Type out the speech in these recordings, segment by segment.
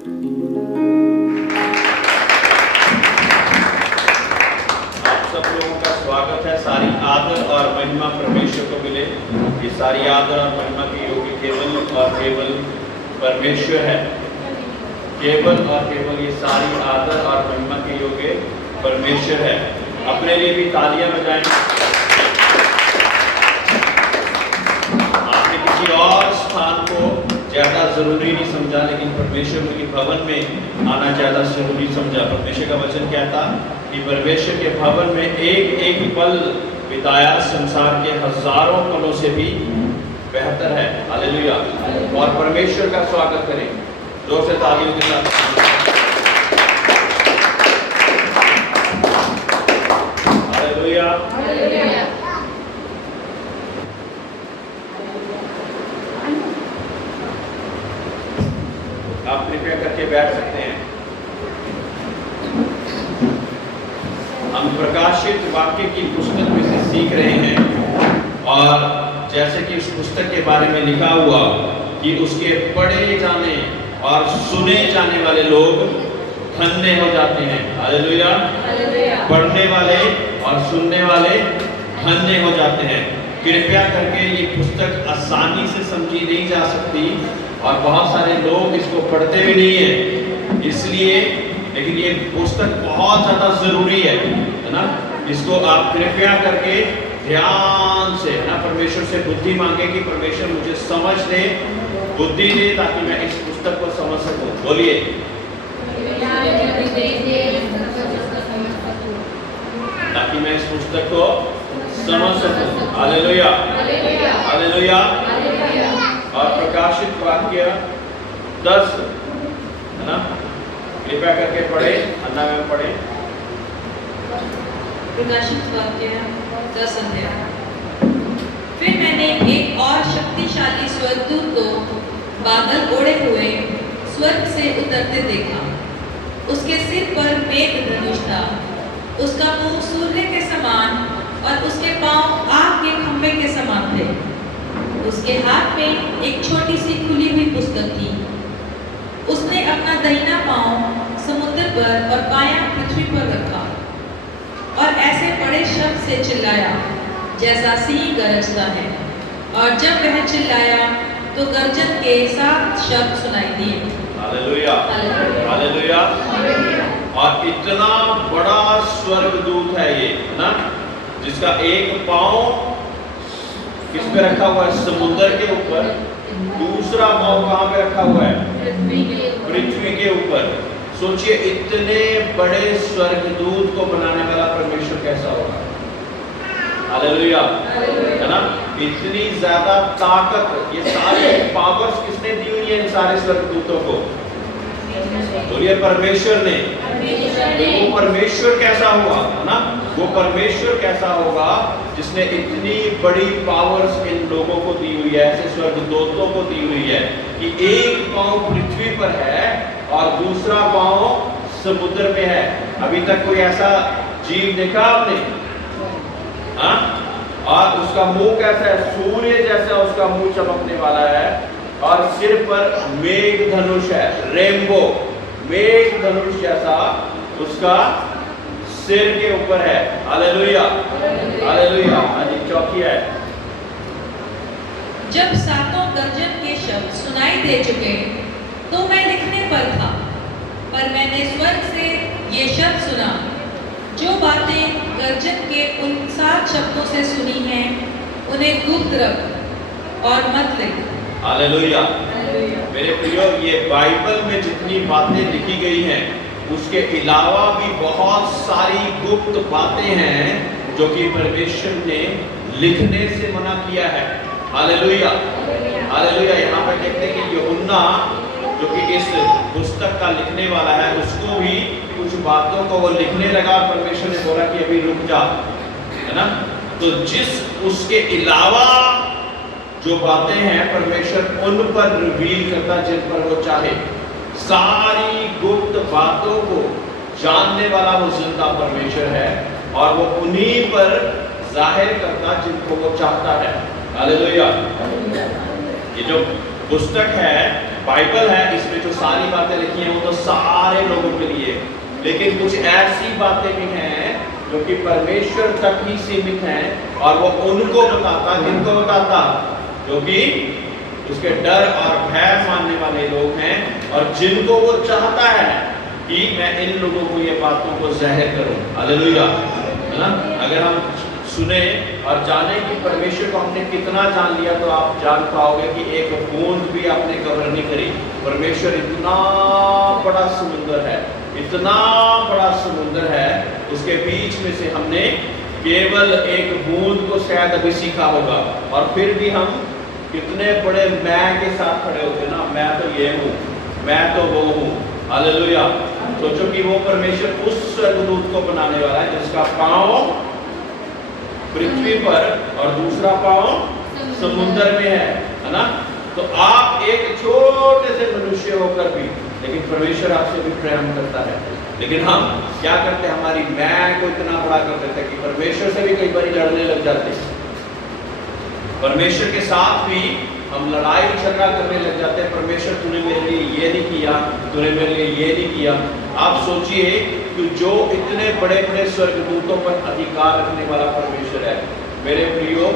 सब लोगों का स्वागत है। सारी आदर और महिमा परमेश्वर को मिले। ये सारी आदर और महिमा के योग्य केवल और केवल परमेश्वर है। केवल और केवल ये सारी आदर और महिमा के योग्य परमेश्वर है। अपने लिए भी तालियां बजाएं। आपने किसी और स्थान को ज्यादा जरूरी नहीं समझा, लेकिन परमेश्वर के भवन में आना ज्यादा जरूरी समझा। परमेश्वर का वचन कहता कि परमेश्वर के भवन में एक एक पल बिताया संसार के हजारों पलों से भी बेहतर है। हालेलुया। और परमेश्वर का स्वागत करें जोर से तालियों के साथ। हालेलुया। आप कृपया करके बैठ सकते हैं। हम प्रकाशित वाक्य की पुस्तक में से सीख रहे हैं, और जैसे कि उस पुस्तक के बारे में लिखा हुआ कि उसके पढ़े जाने और सुने जाने वाले लोग धन्य हो जाते हैं। हालेलुया। पढ़ने वाले और सुनने वाले धन्य हो जाते हैं। कृपया करके ये पुस्तक आसानी से समझी नहीं जा सकती, और बहुत सारे लोग इसको पढ़ते भी नहीं है, इसलिए लेकिन ये पुस्तक बहुत ज्यादा जरूरी है ना। इसको आप कृपया करके ध्यान से ना परमेश्वर से बुद्धि मांगे कि परमेश्वर मुझे समझ दे, बुद्धि दे, ताकि मैं इस पुस्तक को समझ सकूं। बोलिए, ताकि मैं इस पुस्तक को समझ सकूं। Hallelujah, hallelujah. और प्रकाशित वाक्य 10 है ना, कृपया करके पढ़े, अन्ना में पढ़े। प्रकाशित वाक्य 10 अध्याय। फिर मैंने एक और शक्तिशाली स्वर्गदूत को बादल ओढ़े हुए स्वर्ग से उतरते देखा। उसके सिर पर मेघ धनुष था, उसका मुंह सूर्य के समान और उसके पांव आग के खंभे के समान थे। उसके हाथ में एक छोटी सी खुली हुई पुस्तक थी। उसने अपना दाहिना पांव समुद्र पर और बायां पृथ्वी पर रखा, और ऐसे बड़े शब्द से चिल्लाया जैसा सिंह गरजता है। और जब वह चिल्लाया तो गर्जन के 7 शब्द सुनाई दिए। Hallelujah, hallelujah. और इतना बड़ा स्वर्गदूत है ये ना, जिसका एक पांव किस पे रखा हुआ है? समुद्र के ऊपर। दूसरा पांव कहां पे रखा हुआ है? पृथ्वी के ऊपर। सोचिए, इतने बड़े स्वर्गदूत को बनाने वाला परमेश्वर कैसा होगा। हालेलुया, है ना। इतनी ज्यादा ताकत, ये सारी पावर्स किसने दी हुई है इन सारे स्वर्गदूतों को? बोलिए, परमेश्वर ने। तो वो परमेश्वर कैसा हुआ, है ना? वो परमेश्वर कैसा होगा जिसने इतनी बड़ी पावर्स इन लोगों को दी हुई है, ऐसे स्वर्गदूतों को दी हुई है कि एक पांव पृथ्वी पर है और दूसरा पांव समुद्र में है। अभी तक कोई ऐसा जीव देखा आपने? हाँ? और उसका मुंह कैसा है? सूर्य जैसा उसका मुंह चमकने वाला है, और सिर पर मेघ धनुष है, रेनबो मेघ धनुष जैसा उसका सिर के ऊपर है। Hallelujah, hallelujah. आज चौकी है। जब 7 गर्जन के शब्द सुनाई दे चुके तो मैं लिखने पर था, पर मैंने स्वर्ग से ये शब्द सुना, जो बातें गर्जन के उन 7 शब्दों से सुनी हैं उन्हें गुप्त रख और मत लिख। हालेलुया। मेरे प्रियो, ये बाइबल में जितनी बातें लिखी गई हैं उसके अलावा भी बहुत सारी गुप्त बातें हैं जो कि परमेश्वर ने लिखने से मना किया है। Hallelujah, hallelujah. यहाँ पर देखते हैं कि यूहन्ना जो कि इस पुस्तक का लिखने वाला है, उसको भी कुछ बातों को वो लिखने लगा। परमेश्वर ने बोला कि अभी रुक जा, है ना। तो जिस उसके अलावा जो बातें हैं परमेश्वर उन पर रिवील करता जिन पर वो चाहे। सारी गुप्त बातों को जानने वाला वो जिंदा परमेश्वर है, और वो उन्हीं पर जाहिर करता जिनको वो चाहता है। हालेलुया। ये जो पुस्तक है, बाइबल है, इसमें जो सारी बातें लिखी हैं लेकिन कुछ ऐसी बातें भी हैं जो कि परमेश्वर तक ही सीमित हैं, और वो उनको बताता, किनको बताता, जो कि उसके डर और भय मानने वाले लोग हैं, और जिनको वो चाहता है कि मैं इन लोगों को ये बातों को ज़ाहिर करूं। हालेलुया। है ना? अगर हम सुने और जाने कि परमेश्वर को हमने कितना जान लिया, तो आप जान पाओगे कि एक बूंद भी आपने कवर नहीं करी। परमेश्वर इतना बड़ा समुंदर है, इतना बड़ा समुंदर है, उसके बीच में से हमने केवल एक बूंद को शायद अभी सीखा होगा, और फिर भी हम कितने बड़े मैं के साथ खड़े होते ना, मैं तो ये हूँ, मैं तो वो हूँ। हालेलुया। सोचो कि वो परमेश्वर उस स्वर्गदूत को बनाने वाला है जिसका पांव पृथ्वी पर और दूसरा पांव समुद्र में है ना? तो आप एक छोटे से मनुष्य होकर भी, लेकिन परमेश्वर आपसे भी प्रेम करता है। लेकिन हम क्या करते हैं, हमारी मैं को इतना बड़ा कर देते हैं कि परमेश्वर से भी कई बार लड़ने लग जाते हैं। परमेश्वर के साथ भी हम लड़ाई झगड़ा करने लग जाते हैं। परमेश्वर तूने मेरे लिए ये नहीं किया, तूने मेरे लिए ये नहीं किया। आप सोचिए कि जो इतने बड़े बड़े स्वर्गदूतों पर अधिकार रखने वाला परमेश्वर है, मेरे प्रियो,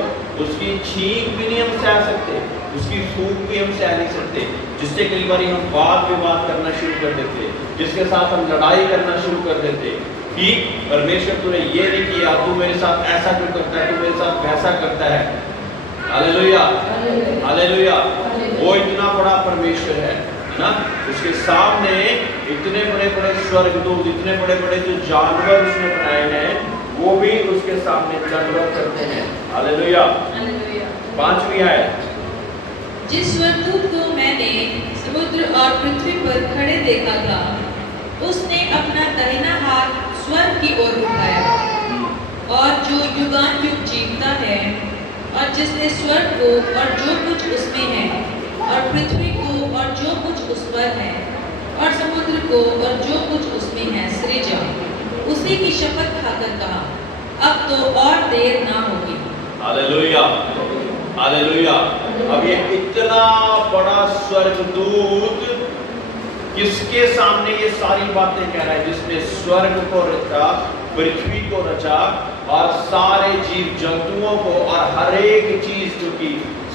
उसकी छींक भी नहीं हम सह सकते, उसकी फूंक भी हम सह नहीं सकते, जिससे कई बार हम वाद विवाद करना शुरू कर देते, जिसके साथ हम लड़ाई करना शुरू कर देते कि परमेश्वर तूने ये नहीं किया, तू मेरे साथ ऐसा क्यों करता है, तू मेरे साथ वैसा करता है। Hallelujah, hallelujah. वो इतना बड़ा परमेश्वर है ना? उसके सामने इतने बड़े बड़े स्वर्गदूत, इतने बड़े बड़े जो जानवर उसने बनाए हैं, वो भी उसके सामने दंडवत करते हैं। हालेलुया। 5वीं आयत। जिस स्वर्गदूत को मैंने समुद्र और पृथ्वी पर खड़े देखा था, उसने अपना दाहिना हाथ स्वर्ग की ओर उठाया, और जो युगानुयुग जीवता है, और जिसने स्वर्ग को और जो कुछ उसमें है, और पृथ्वी को और जो कुछ उस पर है, और समुद्र को और जो कुछ उसमें है सृजा, उसी की शपथ खाकर कहा, अब तो और देर ना होगी। Hallelujah, hallelujah. अब ये इतना बड़ा स्वर्गदूत किसके सामने ये सारी बातें कह रहा है? जिसने स्वर्ग को रचा, पृथ्वी को रचा, और सारे जीव जंतुओं को, और हर एक चीज जो कि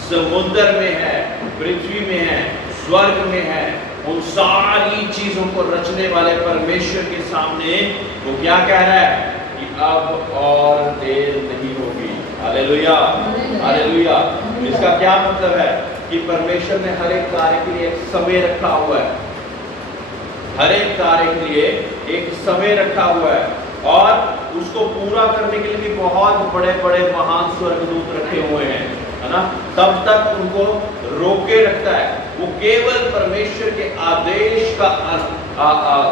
समुद्र में है, पृथ्वी में है, स्वर्ग में है, उन सारी चीजों को रचने वाले परमेश्वर के सामने वो क्या कह रहा है कि अब और देर नहीं होगी। Hallelujah, hallelujah. इसका क्या मतलब है कि परमेश्वर ने हर एक कार्य के लिए एक समय रखा हुआ है, हर एक कार्य के लिए एक समय रखा हुआ है, और उसको पूरा करने के लिए भी बहुत बड़े बड़े महान स्वर्गदूत रखे हुए हैं, है ना? तब तक उनको रोके रखता है। वो केवल परमेश्वर के आदेश का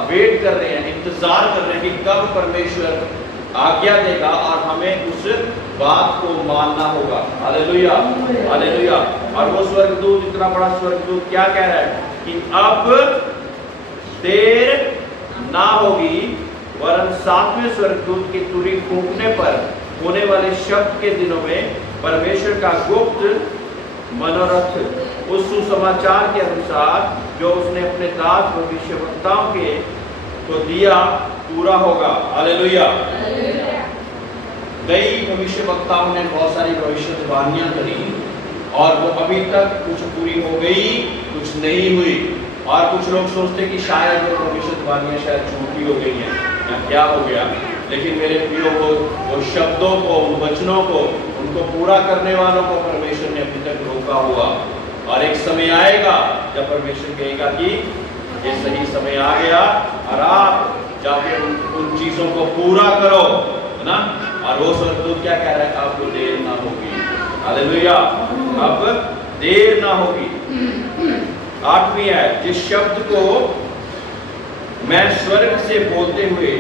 वेट कर रहे हैं, इंतजार कर रहे हैं कि कब परमेश्वर आज्ञा देगा, और हमें उस बात को मानना होगा। Hallelujah, hallelujah. और वो स्वर्गदूत, इतना बड़ा स्वर्गदूत क्या कह रहा है कि अब देर ना होगी, वरन 7वें स्वर्गदूत की तुरही फूंकने पर होने वाले शब्द के दिनों में परमेश्वर का गुप्त मनोरथ उस सुसमाचार के अनुसार जो उसने अपने दास भविष्यवक्ताओं के को दिया पूरा होगा। हालेलुया। कई भविष्यवक्ताओं ने बहुत सारी भविष्यवाणियां करी, और वो अभी तक कुछ पूरी हो गई, कुछ नहीं हुई, और कुछ लोग सोचते कि शायद वो भविष्यवाणियां शायद झूठी हो गई हैं या क्या हो गया। लेकिन मेरे प्रियो, वो शब्दों को, उन वचनों को, उनको पूरा करने वालों को परमेश्वर ने अभी तक रोका हुआ, और एक समय आएगा जब परमेश्वर कहेगा कि ये सही समय आ गया, और आप जाके उन चीजों को पूरा करो, है ना? और वो स्वर्गदूत क्या कह रहा है? आपको देर ना होगी। हालेलुया, अब देर ना होगी। 8वीं आयत। जिस शब्द को मैं स्वर्ग से बोलते हुए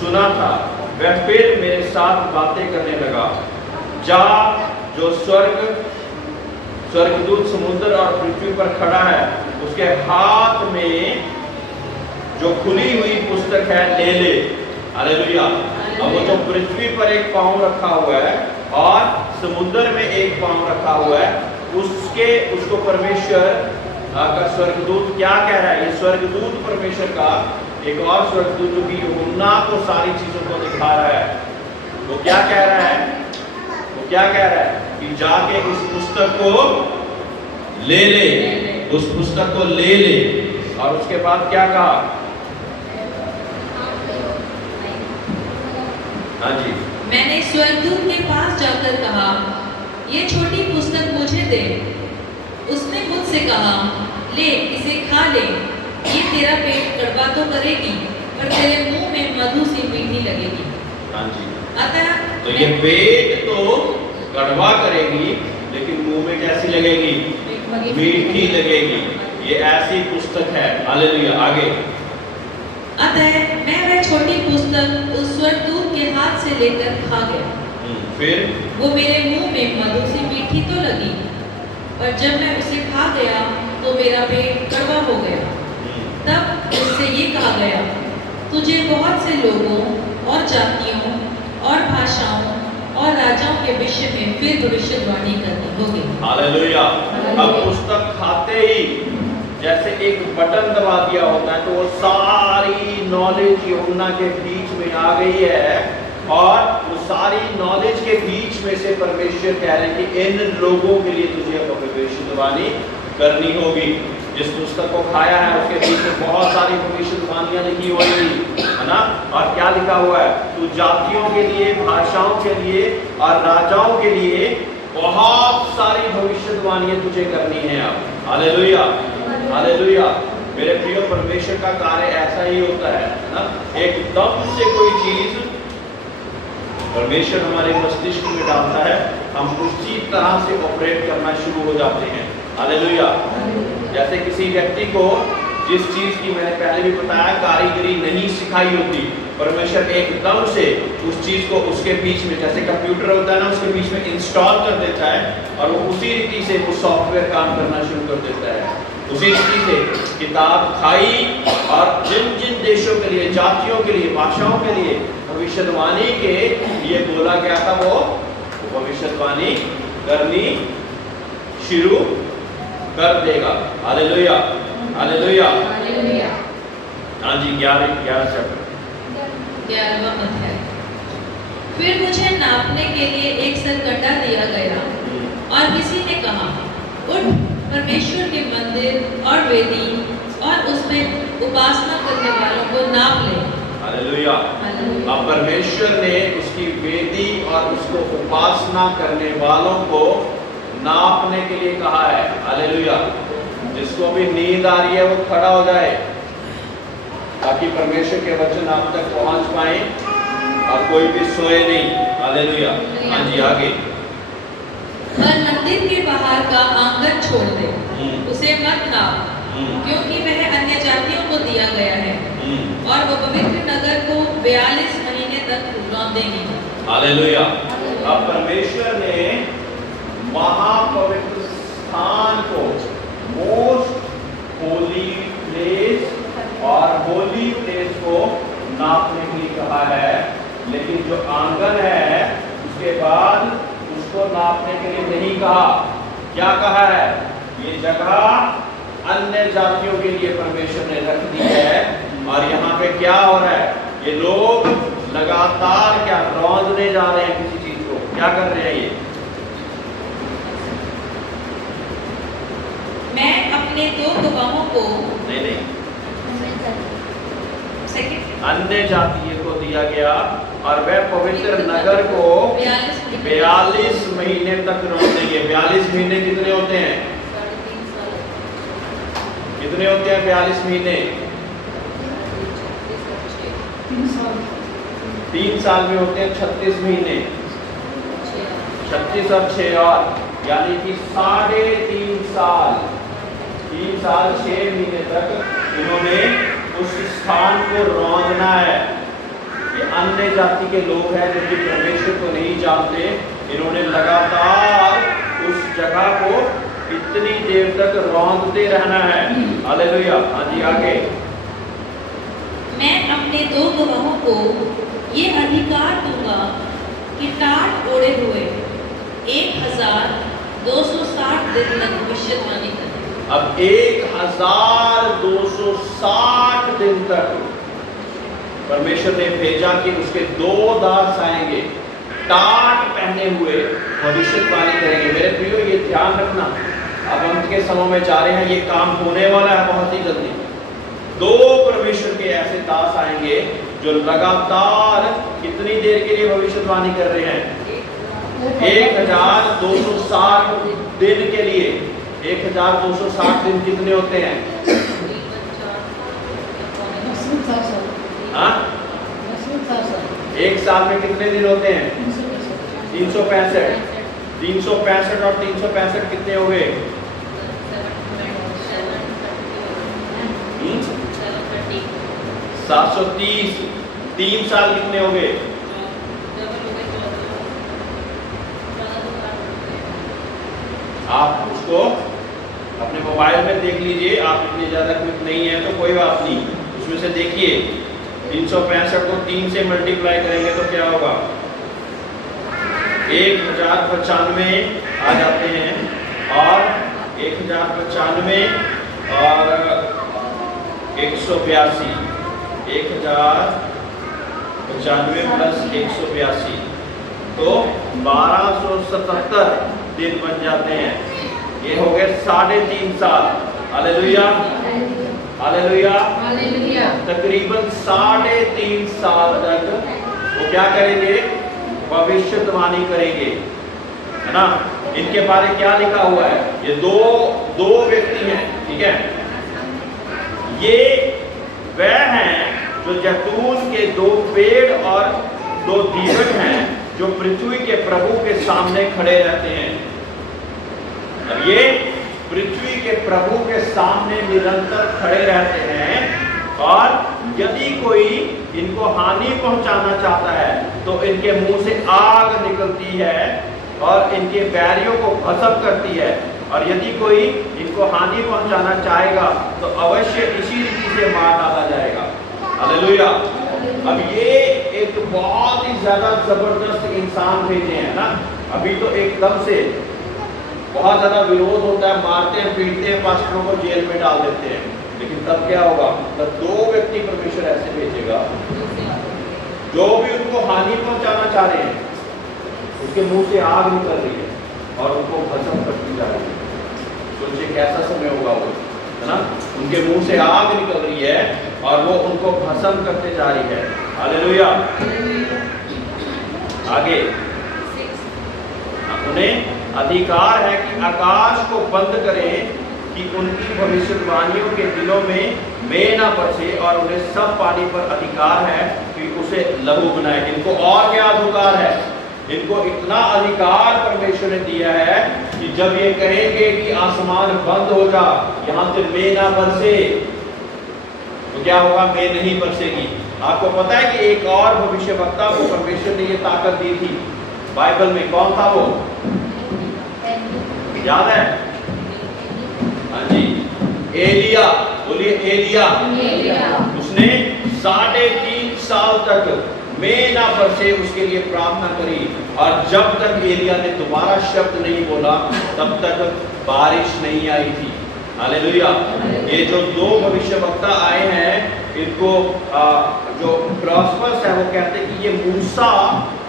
सुना था, वह फिर मेरे साथ बातें करने लगा। जा, जो स्वर्गदूत समुद्र और पृथ्वी पर खड़ा है, उसके हाथ में जो खुली हुई पुस्तक है ले ले। हालेलुया। अब वो जो पृथ्वी पर एक पांव रखा हुआ है और समुद्र में एक पांव रखा हुआ है, उसको परमेश्वर का स्वर्गदूत क्या कह रहा है? ये स्वर्गदूत परमेश्वर का एक और स्वर्गदूत जो कि यूहन्ना को सारी चीजों को दिखा रहा है, वो क्या कह रहा है? वो क्या कह रहा है कि जाके उस पुस्तक को ले ले, उस पुस्तक को ले ले। और उसके बाद क्या कहा? हाँ जी, मैंने स्वर्गदूत के पास जाकर कहा, ये छोटी पुस्तक मुझे दे। उसने मुझसे कहा, ले इसे खा ले, ये तेरा पेट कड़वा तो करेगी पर तेरे मुंह में मधु सी मीठी लगेगी। हाँ जी। अतः तो ये पेट तो कड़वा करेगी, लेकिन मुंह में कैसी लगेगी? मीठी लगेगी। ये ऐसी पुस्तक है। हालेलुया। आगे। अतः मैं वह छोटी पुस्तक उस स्वर्गदूत के हाथ से लेकर खा गया। फिर वो मेरे मुंह में मधु सी मीठी तो लगी, पर जब मैं उसे खा गया तो मेरा पेट कड़वा हो गया। तब उससे ये कहा गया, तुझे बहुत से लोगों और जातियों और भाषाओं और राजाओं के विषय में फिर भविष्यवाणी करनी होगी। हालेलुया। अब पुस्तक खाते ही जैसे एक बटन दबा दिया होता है, तो वो सारी नॉलेज यूहन्ना के बीच में आ गई है। और वो सारी नॉलेज के बीच में से परमेश्वर कह रहे हैं कि इन लोगों के लिए तुझे अब भविष्यवाणी करनी होगी। जिस पुस्तक को खाया है उसके बीच में बहुत सारी भविष्यवाणियां लिखी हुई थी, है ना? और क्या लिखा हुआ है? तू जातियों के लिए, भाषाओं के लिए और राजाओं के लिए बहुत सारी भविष्यवाणियां तुझे करनी है अब। Hallelujah, hallelujah. मेरे प्रिय, परमेश्वर का कार्य ऐसा ही होता है ना? एकदम से कोई चीज परमेश्वर हमारे मस्तिष्क में डालता है, हम उसी तरह से ऑपरेट करना शुरू हो जाते हैं। हालेलुया। जैसे किसी व्यक्ति को जिस चीज की मैंने पहले भी बताया कारीगरी नहीं सिखाई होती, परमेश्वर एकदम से उस चीज को उसके बीच में, जैसे कंप्यूटर होता है ना, उसके बीच में इंस्टॉल कर देता है और वो उसी रीति से वो सॉफ्टवेयर काम करना शुरू कर देता है। उसी रीति से किताब खाई और जिन जिन देशों के लिए, जातियों के लिए, भाषाओं के लिए भविष्यवाणी के लिए बोला गया था, वो भविष्यवाणी करनी शुरू कर देगा। Hallelujah, hallelujah. हाँ जी। 11 चैप्टर 11वां अध्याय। फिर मुझे नापने के लिए एक सरकंडा दिया गया और किसी ने कहा, उठ परमेश्वर के मंदिर और वेदी और उसमें उपासना करने वालों को नाप ले। हालेलुया। अब परमेश्वर ने उसकी वेदी और उसको उपासना करने वालों को नापने के लिए कहा है। हालेलुया। जिसको भी नींद आ रही है वो खड़ा हो जाए, ताकि परमेश्वर के वचन आप तक पहुंच पाए और कोई भी सोए नहीं। हालेलुया। हाँ जी, आगे। पर मंदिर के बाहर का आंगन छोड़ दे, उसे मत नाप, क्योंकि वह अन्य जातियों को दिया गया है और वो पवित्र नगर को 42 महीने तक लौटेंगे। हालेलुया। अब परमेश्वर ने महापवित्र स्थान को, मोस्ट होली प्लेस और होली प्लेस को नापने के लिए कहा है, लेकिन जो आंगन है उसके बाद उसको नापने के लिए नहीं कहा। क्या कहा है? ये जगह अन्य जातियों के लिए परमेश्वर ने रख दी है। और यहाँ पे क्या हो रहा है? ये लोग लगातार क्या रौंदने जा रहे हैं किसी चीज को। क्या कर रहे हैं ये? मैं अपने 2 गवाहों को नहीं, अन्य जातियों को दिया गया और वह पवित्र नगर को 42 महीने तक रौंदेंगे। 42 महीने कितने होते हैं? कितने होते हैं 42 महीने? 3 साल में होते हैं 36 महीने। 36 और 6 और, यानी कि 3.5 साल, 3 साल 6 महीने तक इन्होंने उस स्थान को रौंदना है। ये अन्य जाति के लोग हैं जो कि परमेश्वर को नहीं जानते। इन्होंने लगातार उस जगह को इतनी देर तक रौंदते रहना है। हालेलुया। हाँ जी, आगे। मैं अपने 2 गवाहों को ये अधिकार दूंगा कि टाट ओढ़े हुए 1260 दिन तक भविष्यवाणी करें। अब 1260 दिन तक परमेश्वर ने भेजा कि उसके 2 दास आएंगे, टाट पहने हुए भविष्यवाणी करेंगे। मेरे प्रियो, ये ध्यान रखना, अब अंत के समय में जा रहे हैं, ये काम होने वाला है बहुत ही जल्दी। 2 परमेश्वर के ऐसे दास आएंगे जो लगातार कितनी देर के लिए भविष्यवाणी कर रहे हैं? 1260 दिन के लिए। 1260 दिन कितने होते हैं? हाँ, 1 साल में कितने दिन होते हैं? 365। 365 और 365 कितने हो गए? 730। 3 साल कितने हो गए? आप उसको अपने मोबाइल में देख लीजिए, आप इतनी ज्यादा क्विक नहीं है तो कोई बात नहीं, उसमें से देखिए 365 को 3 से मल्टीप्लाई करेंगे तो क्या होगा? 1095 आ जाते हैं, और 1095 और 182, 1095 प्लस 182 तो 1277 दिन बन जाते हैं। ये हो गए 3.5 साल। Hallelujah, hallelujah. तकरीबन 3.5 साल तक वो क्या करेंगे? भविष्यवाणी करेंगे, है ना। इनके बारे में क्या लिखा हुआ है? ये दो व्यक्ति हैं, ठीक है। ये वह हैं जो जैतून के 2 पेड़ और 2 दीवट हैं जो पृथ्वी के प्रभु के सामने खड़े रहते हैं। अब ये पृथ्वी के प्रभु के सामने निरंतर खड़े रहते हैं, और यदि कोई इनको हानि पहुंचाना चाहता है तो इनके मुंह से आग निकलती है और इनके बैरियों को भस्म करती है, और यदि कोई इनको हानि पहुंचाना चाहेगा तो अवश्य इसी रीति से मार डाला जाएगा। हालेलुया। अब ये एक बहुत ही ज्यादा जबरदस्त इंसान भेजे हैं ना। अभी तो एकदम से बहुत ज्यादा विरोध होता है, मारते हैं, पीटते हैं, पास्टरों को जेल में डाल देते हैं, लेकिन तब क्या होगा? तब 2 व्यक्ति परमेश्वर ऐसे भेजेगा जो भी उनको हानि पहुंचाना चाह रहे हैं, उसके मुंह से आग निकल रही है और उनको भस्म करती जा रही है। सोचिए कैसा समय होगा वो, है ना। उनके मुंह से आग निकल रही है और वो उनको भस्म करते जा रही है। हालेलुया। आगे, उन्हें अधिकार है कि आकाश को बंद करें कि उनकी भविष्यवाणियों के दिनों में मेंह ना बरसे, और उन्हें सब पानी पर अधिकार है कि उसे लहू बनाए। इनको और क्या अधिकार है? इनको इतना अधिकार परमेश्वर ने दिया है कि जब ये कहेंगे कि आसमान बंद हो जा, यहां से मेंह ना बरसे, तो क्या होगा? मेंह नहीं बरसेगी। आपको पता है कि एक और भविष्यवक्ता को परमेश्वर ने ये ताकत दी थी बाइबल में। कौन था वो? याद है? हाँ जी, एलिया। बोलिए एलिया। उसने 3.5 साल तक मेंह ना बरसे उसके लिए प्रार्थना करी, और जब तक एलिया ने दोबारा शब्द नहीं बोला तब तक बारिश नहीं आई थी। हालेलुया। ये जो 2 भविष्यवक्ता आए हैं, इनको जो फिलोसफर्स है वो कहते हैं कि ये मूसा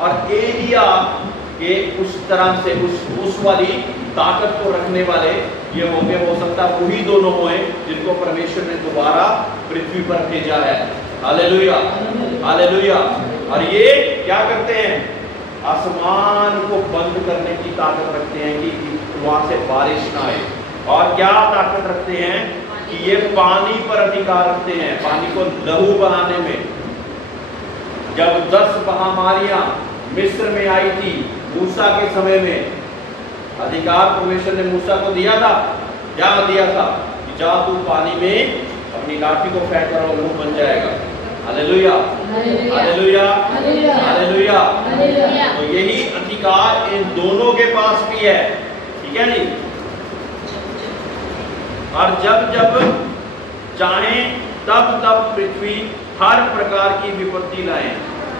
और एलिया के उस तरह से उस वाली ताकत को रखने वाले ये होंगे। हो सकता है वही दोनों हों जिनको परमेश्वर ने दोबारा पृथ्वी पर भेजा है। Hallelujah, hallelujah. और ये क्या करते हैं? आसमान को बंद करने की ताकत रखते हैं कि वहां से बारिश ना आए। और क्या ताकत रखते हैं? कि ये पानी पर अधिकार रखते हैं, पानी को लहू बनाने में। जब 10 महामारियां मिस्र में आई थी मूसा के समय में, अधिकार परमेश्वर ने मूसा को दिया था। क्या दिया था? कि जा तू पानी में अपनी लाठी को फेंक कर और लहू बन जाएगा। Hallelujah, hallelujah, hallelujah. तो यही अधिकार इन दोनों के पास भी है, ठीक है जी। और जब जब चाहें तब तब पृथ्वी हर प्रकार की विपत्ति लाए,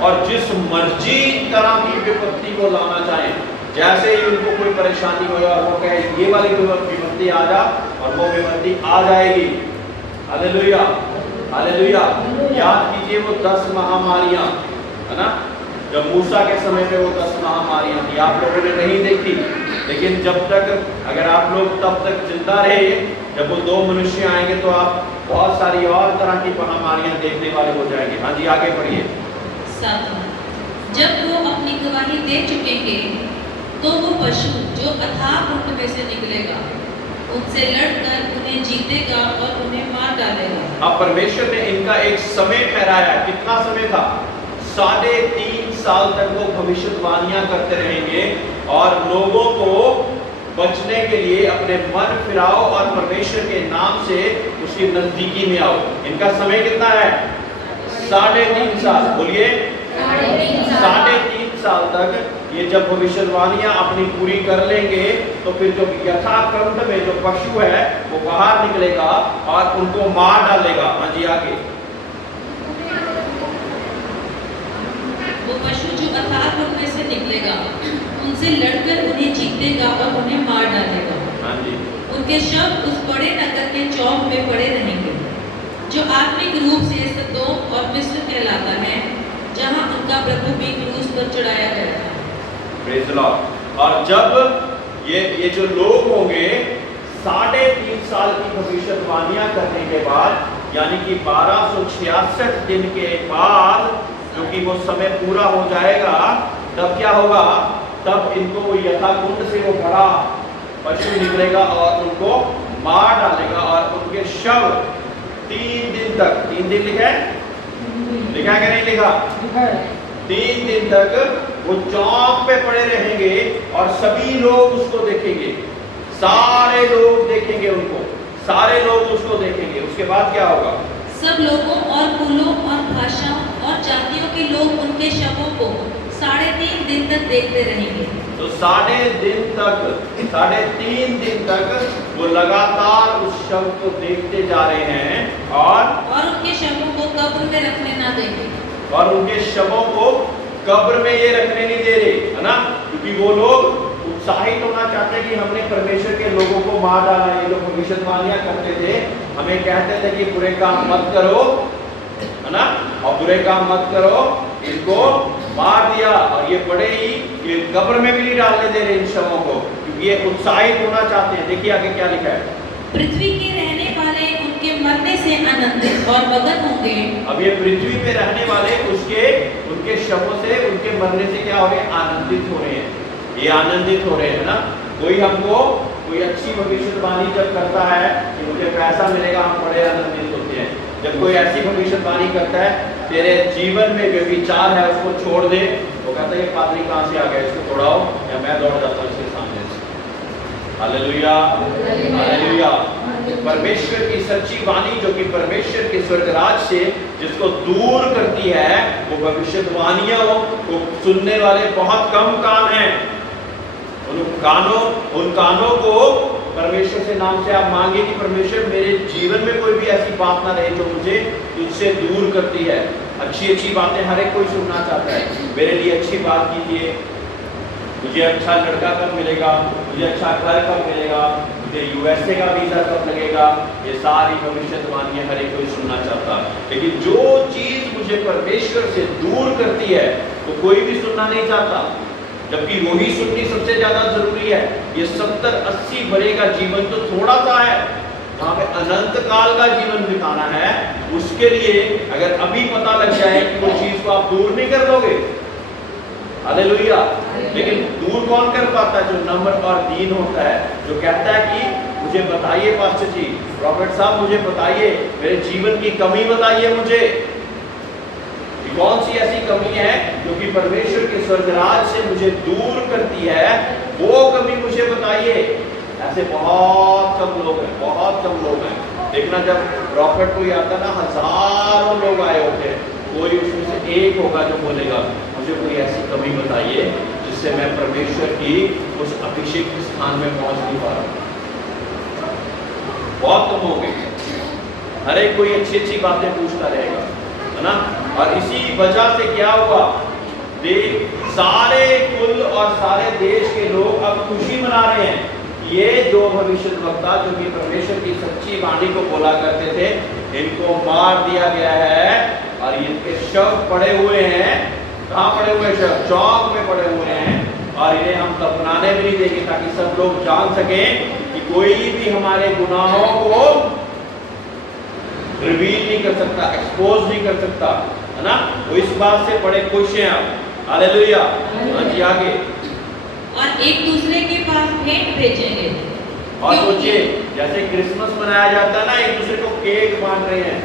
और जिस मर्जी तरह की विपत्ति को लाना चाहें। जैसे ही उनको कोई परेशानी हो और वो कहे ये वाली विपत्ति आ जा, और वो विपत्ति आ जाएगी। Hallelujah, hallelujah. याद कीजिए वो 10 महामारियां, है ना, जब मूसा के समय पे वो 10 महामारियां थी, आप लोगों ने नहीं देखी, लेकिन जब तक अगर आप लोग तब तक जिंदा रहे, जब वो 2 मनुष्य आएंगे तो आप बहुत सारी और तरह की महामारियां देखने वाले हो जाएंगे। हाँ जी, आगे बढ़िए। 7वां, जब वो अपनी गवाही दे चुकेंगे तो वो पशु जो अथाह कुंड में से निकलेगा उनसे लड़कर उन्हें जीतेगा और उन्हें मार डालेगा। अब परमेश्वर ने इनका एक समय ठहराया, कितना समय था? 3.5 साल तक वो भविष्यवाणियां करते रहेंगे और लोगों को बचने के लिए अपने मन फिराओ और परमेश्वर के नाम से उसकी नजदीकी में आओ। इनका समय कितना है? 3.5 साल। बोलिए 3.5 साल तक ये जब भविष्यवाणियां अपनी पूरी कर लेंगे तो फिर जो यथाक्रम में जो पशु है वो बाहर निकलेगा और उनको मार डालेगा। हाँ जी, आगे। वो पशु जो अथाह कुंड में से निकलेगा उनसे लड़कर उन्हें जीतेगा और उन्हें मार डालेगा। हाँ जी। उनके शव उस बड़े नगर के चौक में पड़े रहेंगे जो आत्मिक रूप से सदोम और मिस्र कहलाता है, जहां उनका प्रभु भी क्रूस पर चढ़ाया गया था। Praise the Lord. और जब ये जो लोग होंगे 3.5 साल की भविष्यवाणियां करने के बाद, यानी कि 1266 दिन के बाद, जो कि वो समय पूरा हो जाएगा, तब क्या होगा? तब इनको वो यथाकुंड से वो बड़ा पशु निकलेगा और उनको मार डालेगा और उनके शव 3 दिन तक, 3 दिन लिखा है कि नहीं लिखा? 3 दिन तक वो चौक पे पड़े रहेंगे और सभी लोग उसको देखेंगे, सारे लोग देखेंगे उनको, सारे लोग उसको देखेंगे। उसके बाद क्या होगा? सब लोगों और कुलों और भाषाओं और जातियों के लोग उनके शवों को 3.5 दिन तक देखते रहेंगे। तो 3.5 दिन तक वो लगातार उस शव को देखते जा रहे हैं और उनके शवों को कब्र में रखने ना देंगे। और उनके शवों को कब्र में ये रखने नहीं दे रहे, है ना, क्योंकि वो लोग उत्साहित होना चाहते हैं कि हमने परमेश्वर के लोगों को मार डाला। ये लोग भविष्यवाणियां करते थे, हमें कहते थे कि बुरे काम मत करो, है ना, और बुरे काम मत करो, इनको मार दिया और ये बड़े ही ये कब्र में भी नहीं डालने दे रहे इन शवों को, क्योंकि ये उत्साहित होना चाहते हैं। देखिए आगे क्या लिखा है? पृथ्वी के रहने वाले उनके मरने से आनंदित और मगन होंगे। अब ये पृथ्वी पे रहने वाले उनके शवों से, उनके मरने से क्या हो गए? आनंदित हो रहे हैं। ये आनंदित हो रहे हैं ना। कोई अच्छी भविष्यवाणी जब करता है कि मुझे पैसा मिलेगा, हम बड़े आनंदित होते हैं। जब कोई ऐसी भविष्यवाणी करता है तेरे जीवन में जो विचार है उसको छोड़ दे, वो कहता है ये पादरी कहाँ से आ गया, इसको छोड़ाओ या मैं दौड़ जाता हूँ इसके सामने से। Hallelujah, hallelujah. परमेश्वर की सच्ची वाणी जो कि परमेश्वर के स्वर्गराज से जिसको दूर करती है, वो भविष्यवाणियों को सुनने वाले बहुत कम कान हैं। उन कानों को परमेश्वर से नाम से आप मांगे कि परमेश्वर मेरे जीवन में कोई भी ऐसी बात ना रहे जो मुझे तुझसे दूर करती है। अच्छी बातें हर एक कोई सुनना चाहता है। मेरे लिए अच्छी बात कीजिए, मुझे अच्छा लड़का कब मिलेगा, मुझे अच्छा घर कब मिलेगा, मुझे यूएसए का वीजा कब लगेगा, ये सारी भविष्यवाणियां हर एक कोई सुनना चाहता है। लेकिन जो चीज मुझे परमेश्वर से दूर करती है वो कोई भी सुनना नहीं चाहता, जबकि वही सुननी सबसे ज्यादा जरूरी है। ये 70-80 बड़े का जीवन तो थोड़ा सा है, वहां पे अनंत काल का जीवन बिताना है। उसके लिए अगर अभी पता लग जाए कि वो चीज को आप दूर नहीं कर दोगे, हालेलुया। लेकिन दूर कौन कर पाता है? जो नम्र और दीन होता है, जो कहता है कि मुझे बताइए पास्टर जी, प्रॉफेट साहब मुझे बताइए, मेरे जीवन की कमी बताइए मुझे, कौन सी ऐसी कमी है जो कि परमेश्वर के स्वर्गराज से मुझे दूर करती है, वो कमी मुझे बताइए। ऐसे बहुत कम लोग हैं, बहुत कम लोग हैं। देखना जब प्रॉफिट कोई आता ना, हजारों लोग आए होते हैं, कोई उसमें से एक होगा जो बोलेगा मुझे कोई ऐसी कमी बताइए जिससे मैं परमेश्वर की उस अभिषेक स्थान में पहुंच नहीं पा रहा। बहुत कम हो गए। हर एक कोई अच्छी बातें पूछता रहेगा, है ना। और इसी वजह से क्या हुआ, सारे कुल और सारे देश के लोग अब खुशी मना रहे हैं। ये जो भविष्यद्वक्ता जो कि परमेश्वर की सच्ची वाणी को बोला करते थे, इनको मार दिया गया है और इनके शव पड़े हुए हैं। कहाँ पड़े हुए शव? चौक में पड़े हुए हैं और इन्हें हम दफनाने भी नहीं देंगे ताकि सब लोग जान सकें कि कोई भी हमारे गुनाहों को रिवील नहीं कर सकता, एक्सपोज नहीं कर सकता, है ना। तो इस बात से बड़े खुश हैं आप। हालेलुया। हाँ जी, आगे। और एक दूसरे के पास भेंट भेजेंगे। और सोचिए, जैसे क्रिसमस मनाया जाता है ना, एक दूसरे को केक बांट रहे हैं,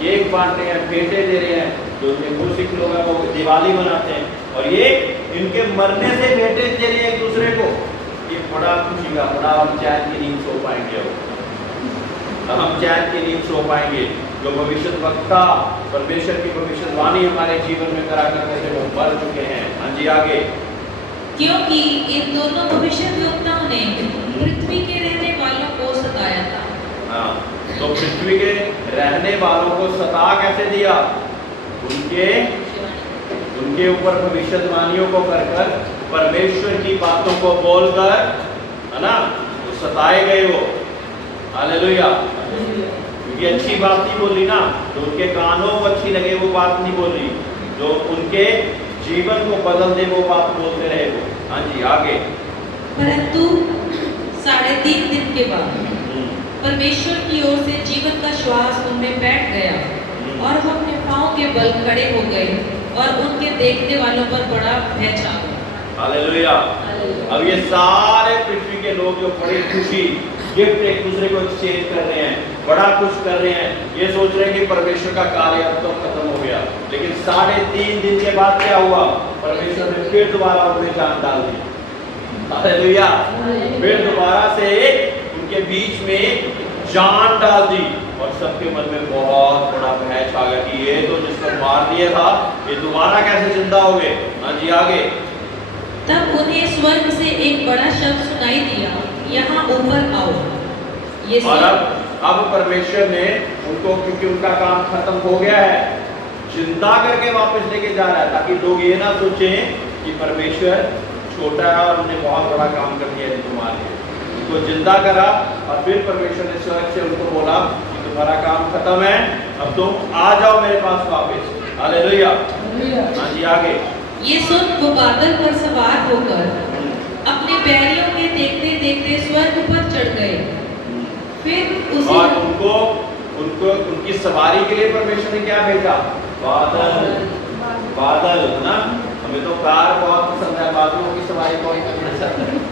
केक बांट रहे हैं, भेंटे दे रहे हैं। जो मुस्लिम लोग हैं वो दिवाली मनाते हैं और ये इनके मरने से भेंटे दे रहे हैं एक दूसरे को। ये बड़ा खुशी का, बड़ा हम चैन की नींद सो पाएंगे, हम चैन की नींद सो पाएंगे। जो भविष्यद्वक्ता परमेश्वर की भविष्यवाणी हमारे जीवन में करा करते थे वो मर चुके हैं। हाँ जी, आगे। क्योंकि इन दोनों भविष्यद्वक्ताओं ने पृथ्वी के रहने वालों को सताया था। हाँ, तो पृथ्वी के रहने वालों को सता कैसे दिया? उनके ऊपर भविष्यवाणियों को कर परमेश्वर की बातों को बोलकर, है ना, तो सताए गए वो। हालेलुया। क्योंकि अच्छी बात नहीं बोली ना, जो उनके कानों को अच्छी लगे वो बात नहीं बोली, जो उनके जीवन को बदल दे वो बात बोलते रहे वो। हाँ जी, आगे। परंतु 3.5 दिन के बाद परमेश्वर की ओर से जीवन का श्वास उनमें बैठ गया और वो अपने पांव के बल खड़े हो गए और उनके देखने वालों पर बड़ा भय छा गया। हालेलुया। अब ये सारे पृथ्वी के लोग जो बड़ी खुशी गिफ्ट एक दूसरे को एक्सचेंज कर रहे हैं, बड़ा कुछ कर रहे हैं, ये सोच रहे हैं कि परमेश्वर का कार्य अब तो खत्म हो गया। लेकिन 3.5 दिन के बाद क्या हुआ? परमेश्वर ने फिर दोबारा उन्हें जान डाल दी। हालेलुया। फिर दोबारा से उनके बीच में जान डाल दी और सबके मन में बहुत बड़ा भय छा गया कि ये तो जिसको मार दिया था ये दोबारा कैसे जिंदा हो गए। हाँ जी, आगे। तब उन्हें स्वर्ग से एक बड़ा शब्द सुनाई दिया, यहाँ ऊपर आओ। ये और अब परमेश्वर ने उनको, क्योंकि उनका काम खत्म हो गया है, जिंदा करके वापस लेके जा रहा है ताकि लोग ये ना सोचें कि परमेश्वर छोटा है और उन्हें बहुत बड़ा काम कर दिया तुम्हारे। उनको जिंदा करा और फिर परमेश्वर ने स्वर्ग से उनको बोला कि तुम्हारा काम खत्म है, अब तुम आ जाओ मेरे पास वापस। हालेलुया। हाँ जी, आगे। ये सुन वो बादल पर सवार होकर अपने पैरियों के देखते देखते स्वर्ग पर चढ़ गए। फिर उसी और उनको उनकी सवारी के लिए परमेश्वर ने क्या भेजा? बादल। बादल, ना। हमें तो कार बहुत पसंद है, बादलों की सवारी बहुत पसंद है।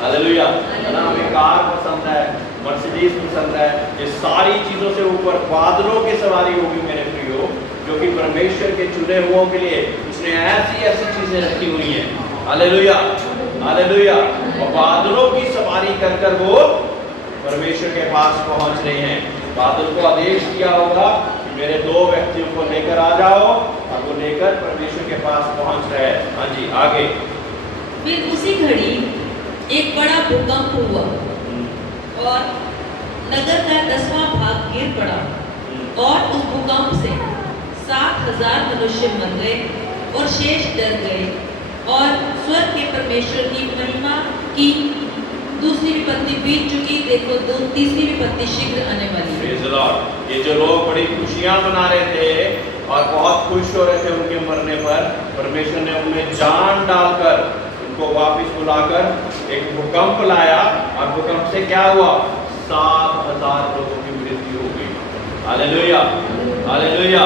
हालेलुया। ना, हमें कार पसंद है, मर्सिडीज पसंद है। ये सारी चीजों से ऊपर बादलों की सवारी होगी मेरे प्रियो, जो कि परमेश्वर के चुने हुओं के लिए उसने ऐसी ऐसी चीजें रखी हुई हैं। हालेलुया। हालेलुया। और बादलों की सवारी कर वो परमेश्वर के पास पहुंच रहे हैं। बादल को आदेश किया होगा कि मेरे 2 व्यक्तियों को लेकर आ जाओ और वो लेकर परमेश्वर के पास पहुंच रहे हैं। हाँ जी, आगे। फिर उसी घड़ी एक बड़ा भूकंप हुआ और नगर का 10वां भाग गिर पड़ा और उस भूकंप से 7,000 मनुष्य मर गए और शेष डर गए और स्वर्ग के परमेश्वर की महिमा की दूसरी विपत्ति बीत चुकी। देखो, तीसरी विपत्ति शीघ्र आने वाली है। Praise the Lord. ये जो लोग बड़ी खुशियां मना रहे थे और बहुत खुश हो रहे थे उनके मरने पर, परमेश्वर ने उनमें जान डालकर उनको वापस बुलाकर एक भूकंप लाया और भूकंप से क्या हुआ? 7,000 लोगों की मृत्यु हो गई। हालेलुया। हालेलुया।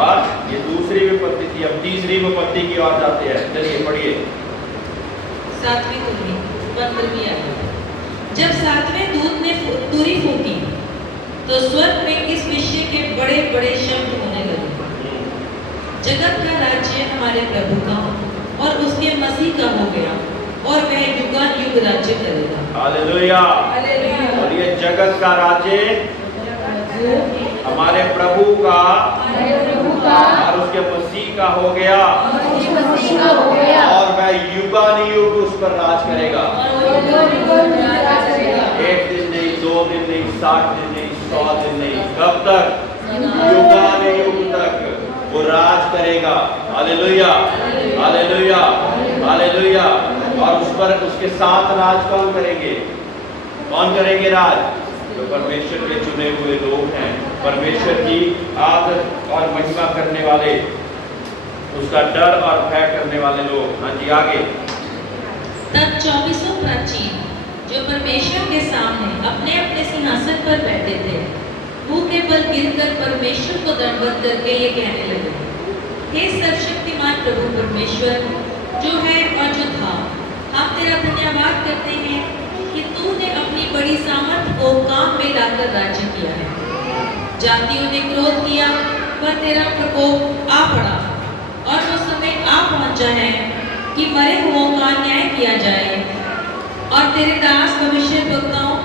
और ये दूसरी विपत्ति थी। अब तीसरी विपत्ति की ओर जाते हैं। चलिए पढ़िए। 7वीं कुंडली 15वीं आयत। जब 7वें दूत ने तुरी फूंकी तो स्वर्ग में इस विषय के बड़े बड़े शब्द होने लगे, जगत का राज्य हमारे प्रभु का और उसके मसीह का हो गया और वह युगानुयुग राज्य करेगा। हालेलुया। और ये जगत का राज्य हमारे प्रभु का और उसके मसीह का हो गया और वह युगानुयुग उस पर राज करेगा। 1 दिन नहीं, 2 दिन नहीं, 60 दिन नहीं, 100 दिन नहीं, कब तक? युगानुयुग तक वो राज करेगा। हालेलुया। हालेलुया। हालेलुया। और उस पर उसके साथ राज कौन करेंगे? कौन करेंगे राज? जो परमेश्वर के चुने हुए लोग हैं, परमेश्वर की आदर और महिमा करने वाले, उसका डर और भय करने वाले लोग। हाँ जी, आगे। तब 24 प्राचीन जो परमेश्वर के सामने अपने अपने सिंहासन पर बैठे थे, मुंह के बल गिरकर परमेश्वर को दंडवत करके ये कहने लगे, हे सर्वशक्तिमान प्रभु परमेश्वर जो है और जो था, हम तेरा धन्यवाद करते हैं कि तूने अपनी बड़ी सामर्थ को काम में लाकर राज्य किया है। जातियों ने क्रोध किया पर तेरा प्रकोप आ पड़ा, और वो समय आ पहुंचा है कि मरे हुओं का न्याय किया जाए, और तेरे दास भविष्यद्वक्ताओं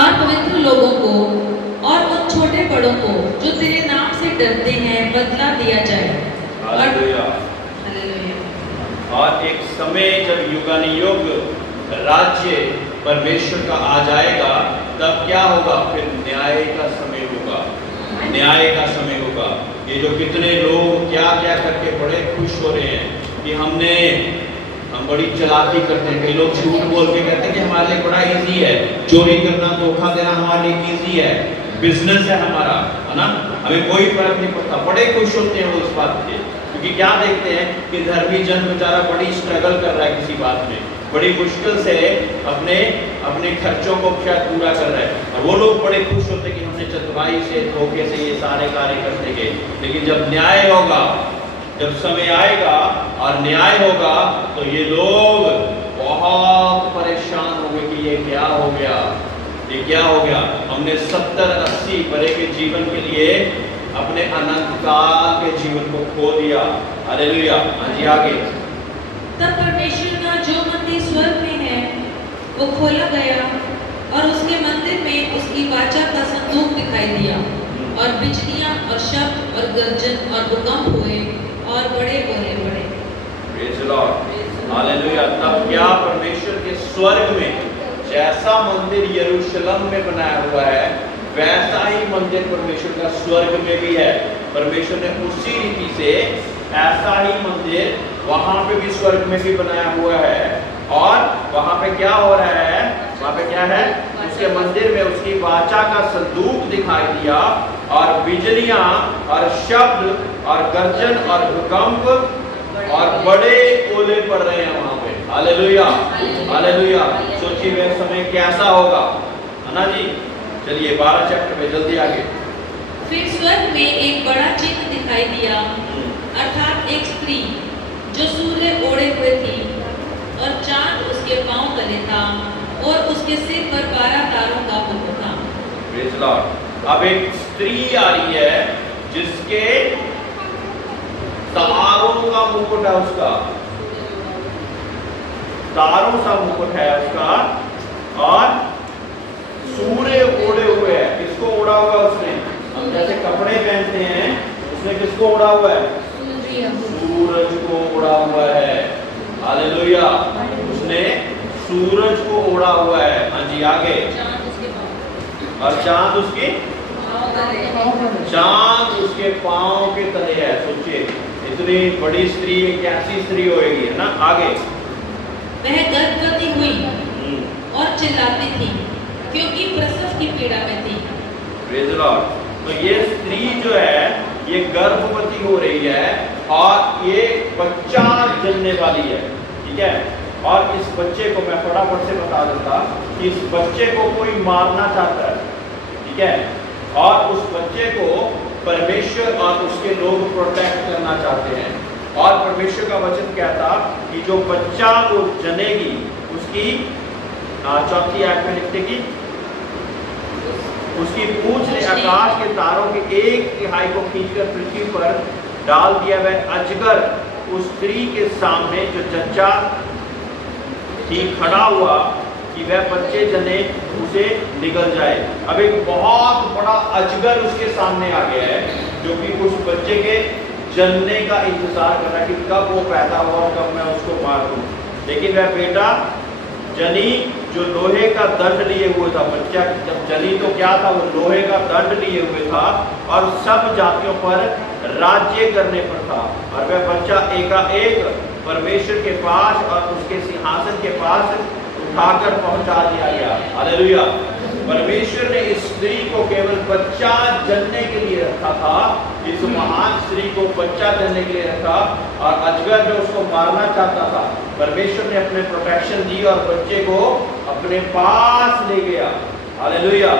और पवित्र लोगों को और उन छोटे बड़ों को जो तेरे नाम से डरते हैं बदला दिया जाए। हालेलुया। और एक समय जब युगानुयुग राज्य परमेश्वर का आ जाएगा, तब क्या होगा? फिर न्याय का समय होगा, न्याय का समय होगा। ये जो कितने लोग क्या क्या करके बड़े खुश हो रहे हैं कि हम बड़ी चालाकी करते हैं। कई लोग झूठ बोल के कहते हैं कि हमारे लिए बड़ा इजी है, चोरी करना, धोखा देना हमारे लिए इजी है, बिजनेस है हमारा, है ना, हमें कोई फर्क नहीं पड़ता। बड़े खुश होते हैं वो इस बात से, क्योंकि क्या देखते हैं कि धर्मी जन बेचारा बड़ी स्ट्रगल कर रहा है किसी बात में, बड़ी मुश्किल से अपने अपने खर्चों को शायद पूरा कर रहा है, और वो लोग बड़े खुश होते हैं कि हमने चतुराई से, धोखे से ये सारे कार्य करते गए। लेकिन जब न्याय होगा, जब समय आएगा और न्याय होगा, तो ये लोग बहुत परेशान होंगे कि ये क्या हो गया, ये क्या हो गया। हमने 70-80 बड़े के जीवन के लिए अपने अनंत काल के जीवन को खो दिया। हालेलुया। हाँ जी, आगे। तब परमेश्वर का जो मंदिर स्वर्ग में है वो खोला गया, और उसके मंदिर में उसकी वाचा का संदूक दिखाई दिया, और बिजलियां और शब्द और गर्जन और भूकंप हुए, और बड़े बोले पड़े। Praise the Lord. हालेलुया। तब क्या परमेश्वर के स्वर्ग में जैसा मंदिर यरूशलेम में बनाया हुआ है, वैसा ही मंदिर परमेश्वर का स्वर्ग में भी है। परमेश्वर ने उसी रीति से ऐसा ही मंदिर वहां पे भी स्वर्ग में भी बनाया हुआ है। और वहां पे क्या हो रहा है? वहां पे क्या है? उसके मंदिर में उसकी वाचा का संदूक दिखाई दिया, और बिजलियां और शब्द और गर्जन और भूकंप और बड़े ओले पड़ रहे हैं वहां पे। Hallelujah, hallelujah. सोचिए वह समय कैसा होगा, है ना जी। चलिए 12 चैप्टर में जल्दी आगे। फिर स्वर्ग में एक बड़ा चिन्ह दिखाई दिया, अर्थात एक स्त्री जो सूर्य ओढ़े हुए थी, और चांद उसके पांव तले था, और उसके सिर पर 12 तारों का मुकुट था। Praise the Lord. अब एक स्त्री आ रही है जिसके तारों का मुकुट है, उसका तारों सा मुकुट है उसका, और सूर्य ओढ़े हुए है। किसको ओढ़ा हुआ है उसने? हम जैसे कपड़े पहनते हैं, उसने किसको ओढ़ा हुआ है? सूरज को ओढ़ा हुआ है। हालेलुया। उसने सूरज को ओढ़ा हुआ है। हाँ जी, आगे। और चांद उसके पांव के तले है। सोचिए इतनी बड़ी स्त्री, कैसी स्त्री होगी, है ना। आगे। वह गर्भवती हुई और चिल्लाती थी, क्योंकि प्रसव की पीड़ा में थी। Praise the Lord. तो ये स्त्री जो है, ये गर्भवती हो रही है, और ये बच्चा जन्मने वाली है, ठीक है। और इस बच्चे को मैं फटाफट से बता देता कि इस बच्चे को कोई मारना चाहता है, ठीक है, और उस बच्चे को परमेश्वर और उसके लोग प्रोटेक्ट करना चाहते हैं। और परमेश्वर का वचन कहता कि जो बच्चा को जनेगी उसकी 4वीं आयत में लिखते कि उसकी पूंछ ने आकाश के तारों के 1/3 को खींचकर पृथ्वी पर डाल दिया। वह अजगर उस स्त्री के सामने जो जच्चा थी खड़ा हुआ कि वह बच्चे जने उसे निगल जाए। अब एक बहुत बड़ा अजगर उसके सामने आ गया है, जो कि उस बच्चे के जनने का इंतजार कर रहा है कि कब वो पैदा हुआ और कब मैं उसको मार दूं। लेकिन वह बेटा जनी जो लोहे का दंड लिए हुए था, बच्चा जब जनी तो क्या था, वो लोहे का दंड लिए हुए था, और सब जातियों पर राज्य करने पर था। और वह बच्चा एकाएक परमेश्वर के पास और उसके सिंहासन के पास उठाकर पहुंचा दिया गया। हालेलुया। परमेश्वर ने इस स्त्री को केवल बच्चा जनने के लिए रखा था, इस महान स्त्री को बच्चा जनने के लिए रखा, और अजगर जो उसको मारना चाहता था, परमेश्वर ने अपने प्रोटेक्शन दी और बच्चे को अपने पास ले गया। हालेलुया।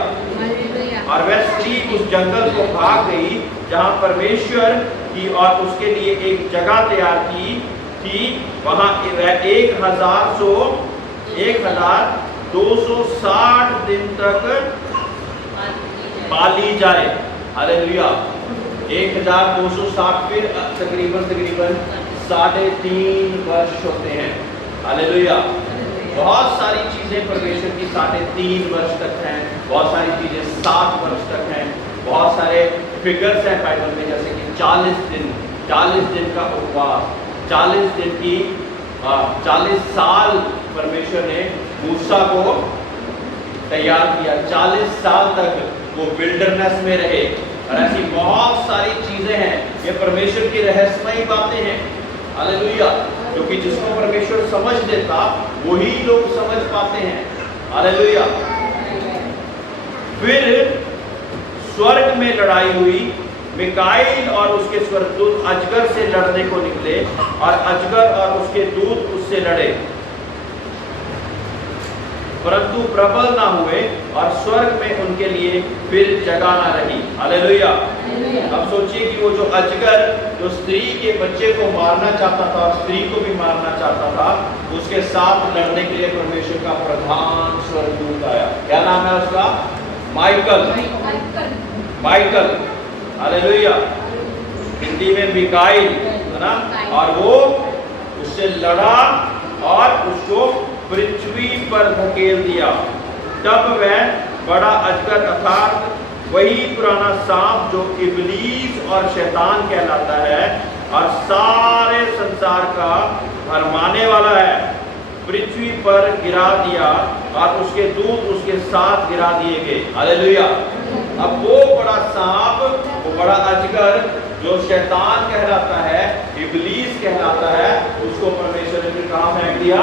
और वह स्त्री उस जंगल को भाग गई जहां परमेश्वर की और उसके लिए एक जगह तैयार की थी, वहां वह 1260 दिन तक पाली जाए। हालेलुया। 1260 फिर तकरीबन 3.5 वर्ष होते हैं। हालेलुया। बहुत सारी चीजें परमेश्वर की 3.5 वर्ष तक हैं, बहुत सारी चीजें 7 वर्ष तक हैं, बहुत सारे फिगर्स हैं बाइबल में, जैसे कि 40 दिन का उपवास, 40 दिन की 40 साल परमेश्वर ने मूसा को तैयार किया, 40 साल तक वो विल्डरनेस में रहे। और ऐसी बहुत सारी चीजें हैं, ये परमेश्वर की रहस्यमयी बातें हैं। हालेलुया। क्योंकि जिसको परमेश्वर समझ देता वही लोग समझ पाते हैं। हालेलुया। फिर स्वर्ग में लड़ाई हुई, मिकाईल और उसके स्वर्गदूत अजगर से लड़ने को निकले, और अजगर और उसके दूत उससे लड़े, परंतु प्रबल ना हुए, और स्वर्ग में उनके लिए फिर जगह ना रही। हालेलुया। अब सोचिए कि वो जो अजगर जो स्त्री के बच्चे को मारना चाहता था और स्त्री को भी मारना चाहता था, उसके साथ लड़ने के लिए परमेश्वर का प्रधान स्वर्गदूत आया। क्या नाम है उसका? माइकल। हालेलुया। हिंदी में मिकाईल, है ना। और वो उससे लड़ा और उसको पृथ्वी पर धकेल दिया। तब वह बड़ा अजगर अर्थात वही पुराना सांप जो इब्लीस और शैतान कहलाता है और सारे संसार का भरमाने वाला है, पृथ्वी पर गिरा दिया, और उसके दूत उसके साथ गिरा दिए गए। हालेलुया। अब वो बड़ा सांप, वो बड़ा अजगर जो शैतान कहलाता है, इब्लीस कहलाता है, उसको परमेश्वर ने कहां फेंक दिया?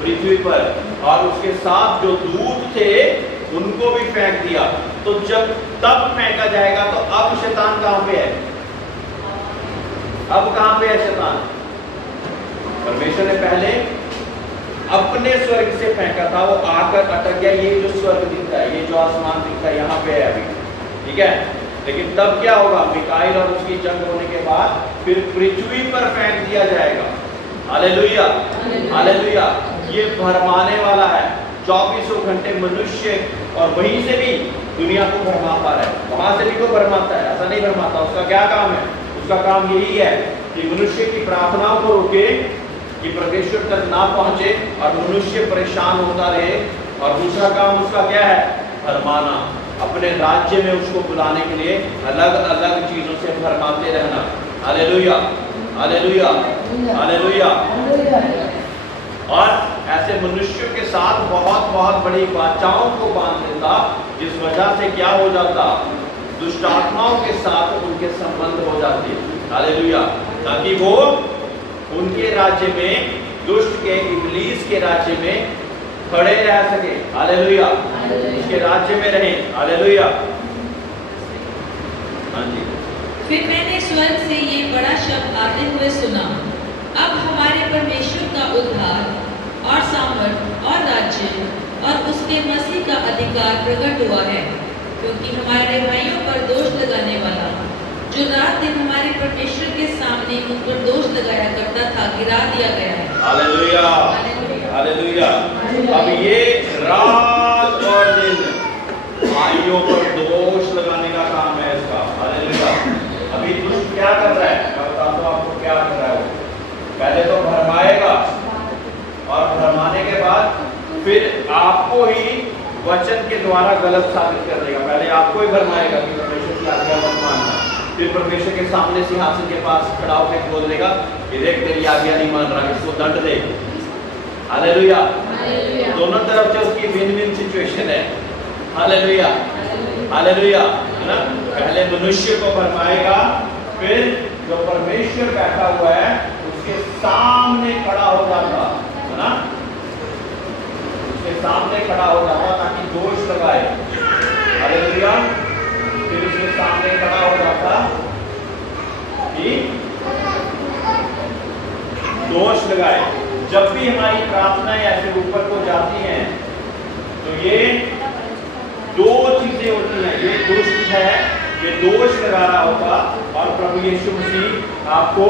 पृथ्वी पर। और उसके साथ जो दूत थे उनको भी फेंक दिया। तो जब तब फेंका जाएगा, तो अब शैतान कहां पे है? अब कहां पे है शैतान? परमेश्वर ने पहले अपने स्वर्ग से फेंका था, वो आकर अटक गया। ये जो स्वर्ग दिखता है, ये जो आसमान दिखता है, यहाँ पे है अभी, ठीक है। लेकिन तब क्या होगा? मिकाईल और उसकी जंग होने के बाद फिर पृथ्वी पर फेंक दिया जाएगा। हालेलुया। हालेलुया। ये भरमाने वाला है, 24 घंटे मनुष्य, और वहीं से भी दुनिया को भरमा पा रहा है। वहां से भी को भरमाता है, ऐसा नहीं भरमाता। उसका क्या काम है? उसका काम यही है कि मनुष्य की प्रार्थनाओं को रोके, कि परमेश्वर तक ना पहुंचे और मनुष्य परेशान होता रहे। और दूसरा काम उसका क्या है? भरमाना, अपने राज्य में उसको बुलाने के लिए अलग अलग चीजों से भरमाते रहना। हालेलुया। हालेलुया। हालेलुया। और ऐसे मनुष्यों के साथ बहुत बहुत बड़ी वाचाओं को बांध देता, जिस वजह से क्या हो जाता? दुष्ट आत्माओं के साथ उनके संबंध हो जाते। हालेलुया। ताकि वो उनके राज्य में, दुष्ट के, इब्लीस के राज्य में खड़े रह सके। हालेलुया। उसके राज्य में रहे। हालेलुया। हाँ जी। फिर मैंने स्वर्ग से ये बड़ा शब्द आते हुए सुना, अब हमारे परमेश्वर का उद्धार और सामर्थ और राज्य और उसके मसीह का अधिकार प्रकट हुआ है, क्योंकि हमारे भाइयों पर दोष लगाने वाला, जो रात दिन हमारे परमेश्वर के सामने उन पर दोष लगाया करता था, गिरा दिया गया है। हालेलुया। हालेलुया। अब ये रात और दिन भाइयों पर दोष लगाने का काम है इसका। हालेलुया। अभी दुष्ट क्या कर रहा है? मैं बताता हूं आपको क्या कर रहा है। पहले तो भरमाएगा, और भरमाने के बाद फिर आपको ही वचन के द्वारा गलत साबित कर देगा। पहले आपको ही भरमाएगा कि परमेश्वर की आज्ञा मत मानना, फिर परमेश्वर के सामने सिंहासन के पास खड़ा होकर बोल देगा कि देख तेरी आज्ञा नहीं मान रहा, इसको दंड दे। हालेलुया। दोनों तरफ से उसकी विन विन सिचुएशन है। हालेलुया। हालेलुया। है ना। पहले मनुष्य को भरमाएगा, फिर जो परमेश्वर बैठा हुआ है उसके सामने खड़ा हो जाता है ना, उसके सामने खड़ा हो जाता ताकि दोष लगाए। हालेलुया। फिर उसके सामने खड़ा हो जाता कि दोष लगाए। जब भी हमारी प्रार्थनाएं ऐसे ऊपर को जाती हैं तो ये दो चीजें होती हैं। ये दुष्ट है, ये दोष लगा रहा होगा, और प्रभु यीशु मसीह आपको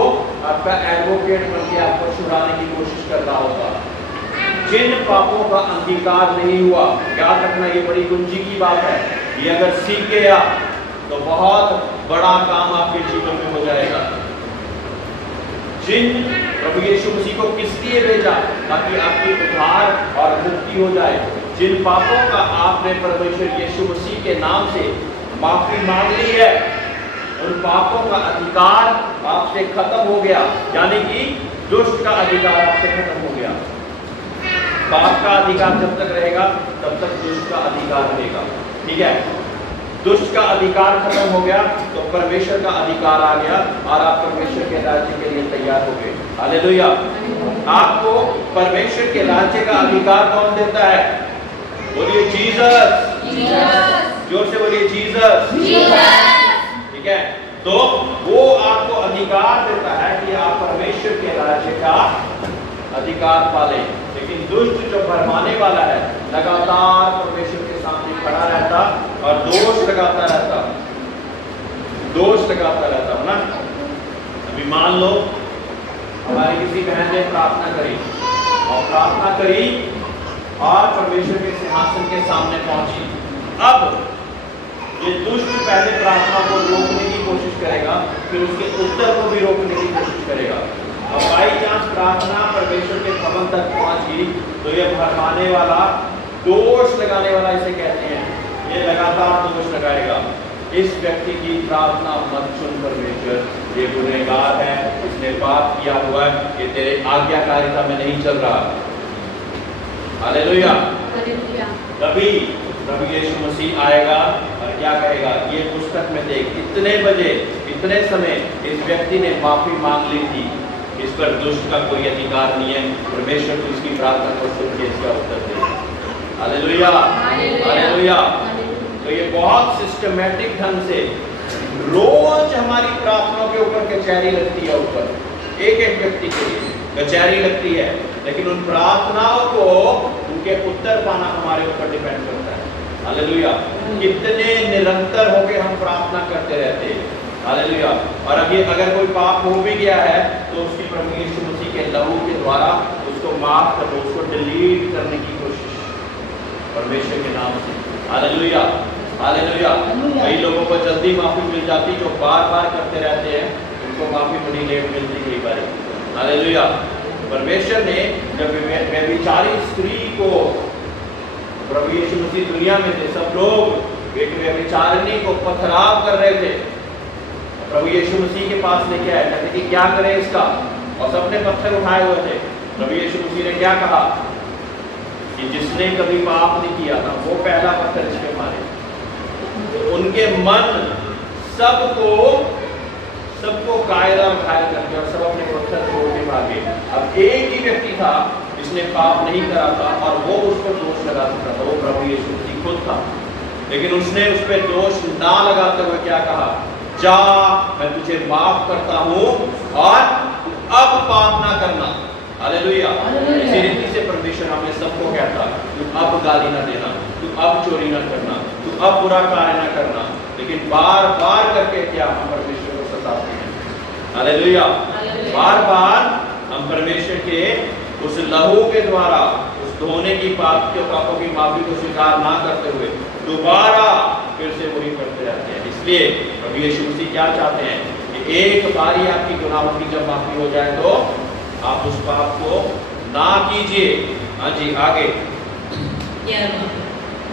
आपका एडवोकेट बन के आपको छुड़ाने की कोशिश कर रहा होगा। जिन पापों का अंगीकार नहीं हुआ, याद रखना ये बड़ी कुंजी की बात है, ये अगर सीख गया तो बहुत बड़ा काम आपके जीवन में हो जाएगा। जिन प्रभु यीशु मसीह को किस लिए भेजा? ताकि आपकी उद्धार और मुक्ति हो जाए। जिन पापों का आपने परमेश्वर यीशु मसीह के नाम से माफी मांग ली है, उन पापों का अधिकार आपसे खत्म हो गया, यानी कि दुष्ट का अधिकार आपसे खत्म हो गया। पाप का अधिकार जब तक रहेगा तब तक दुष्ट का अधिकार रहेगा। ठीक है, दुष्ट का अधिकार खत्म हो गया तो परमेश्वर का अधिकार आ गया और आप परमेश्वर के राज्य के लिए तैयार हो गए। हालेलुया। आपको परमेश्वर के राज्य का अधिकार कौन देता है? बोलिए जीसस। जोर से बोलिए जीसस। ठीक है, तो वो आपको अधिकार देता है कि आप परमेश्वर के राज्य का अधिकार पाले। लेकिन दुष्ट जो भरमाने वाला है, लगातार परमेश्वर के सामने खड़ा रहता और दोष लगाता रहता है ना। अभी मान लो हमारी किसी बहन ने प्रार्थना करी और परमेश्वर के सिंहासन के सामने पहुंची। अब ये दुष्ट पहले प्रार्थना को रोकने की कोशिश करेगा, फिर उसके उत्तर को भी रोकने की कोशिश करेगा। और बाई चांस प्रार्थना परमेश्वर के भवन तक पहुंची तो ये भरमाने वाला, दोष लगाने वाला इसे कहते हैं, ये लगातार दोष लगाएगा। इस व्यक्ति की प्रार्थना मत सुन परमेश्वर, ये गुनहगार है, इसने पाप किया हुआ है, ये तेरे आज्ञाकारिता में नहीं चल रहा। हालेलुया। तभी प्रभु यीशु मसीह आएगा और क्या कहेगा? ये पुस्तक में देख, इतने बजे इतने समय इस व्यक्ति ने माफी मांग ली थी, इस पर दुष्ट का कोई अधिकार नहीं है। परमेश्वर को इसकी प्रार्थना को सुन के इसका उत्तर दे। Hallelujah, hallelujah. तो ये बहुत सिस्टमैटिक ढंग से रोज हमारी प्रार्थनाओं के ऊपर कचहरी लगती है। ऊपर एक एक व्यक्ति के लिए कचहरी लगती है, लेकिन उन प्रार्थनाओं को उनके उत्तर पाना हमारे ऊपर डिपेंड करता है। हालेलुया। कितने निरंतर होके हम प्रार्थना करते रहते हैं। हालेलुया। और अभी अगर कोई पाप हो भी गया है तो उसकी प्रभु यीशु मसीह के लहू के द्वारा उसको माफ कर दो, उसको डिलीट करने की कोशिश परमेश्वर के नाम से। Hallelujah, hallelujah. कई लोगों को जल्दी माफी मिल जाती, जो बार बार करते रहते हैं उनको माफी बड़ी लेट मिलती कई बार। हालेलुया। परमेश्वर ने जब व्यभिचारी स्त्री को, प्रभु यीशु मसीह दुनिया में थे, सब लोग एक व्यभिचारिणी को पथराव कर रहे थे, प्रभु यीशु मसीह के पास लेके आए, कहते कि क्या करें इसका, और सबने पत्थर उठाए हुए थे। प्रभु यीशु मसीह ने क्या कहा कि जिसने कभी पाप नहीं किया था वो पहला पत्थर इस पे मारे। तो उनके मन सबको कायल और घायल करके और सब अपने पत्थर छोड़ के भागे। अब एक ही व्यक्ति था जिसने पाप नहीं करा था और वो उस पर दोष लगा सकता था, वो प्रभु यीशु मसीह खुद था। लेकिन उसने उस पर दोष ना लगाते हुए क्या कहा? जा, मैं तुझे माफ करता हूँ और अब पाप ना करना। हालेलुया। इसी रीति से परमेश्वर हमें सबको कहता, तू अब गाली ना देना, तू अब चोरी ना करना, तू अब बुरा कार्य ना करना। लेकिन बार बार करके क्या हम परमेश्वर को सताते हैं? हालेलुया। बार बार हम परमेश्वर के उस लहू के द्वारा उस धोने की पापों की माफी को स्वीकार ना करते हुए दोबारा फिर से वही करते रहते हैं। इसलिए प्रभु यीशु मसीह क्या चाहते हैं कि एक बारी आपकी गुनाहों की जब माफी हो जाए तो आप उस पाप को ना कीजिए। हाँ जी, आगे।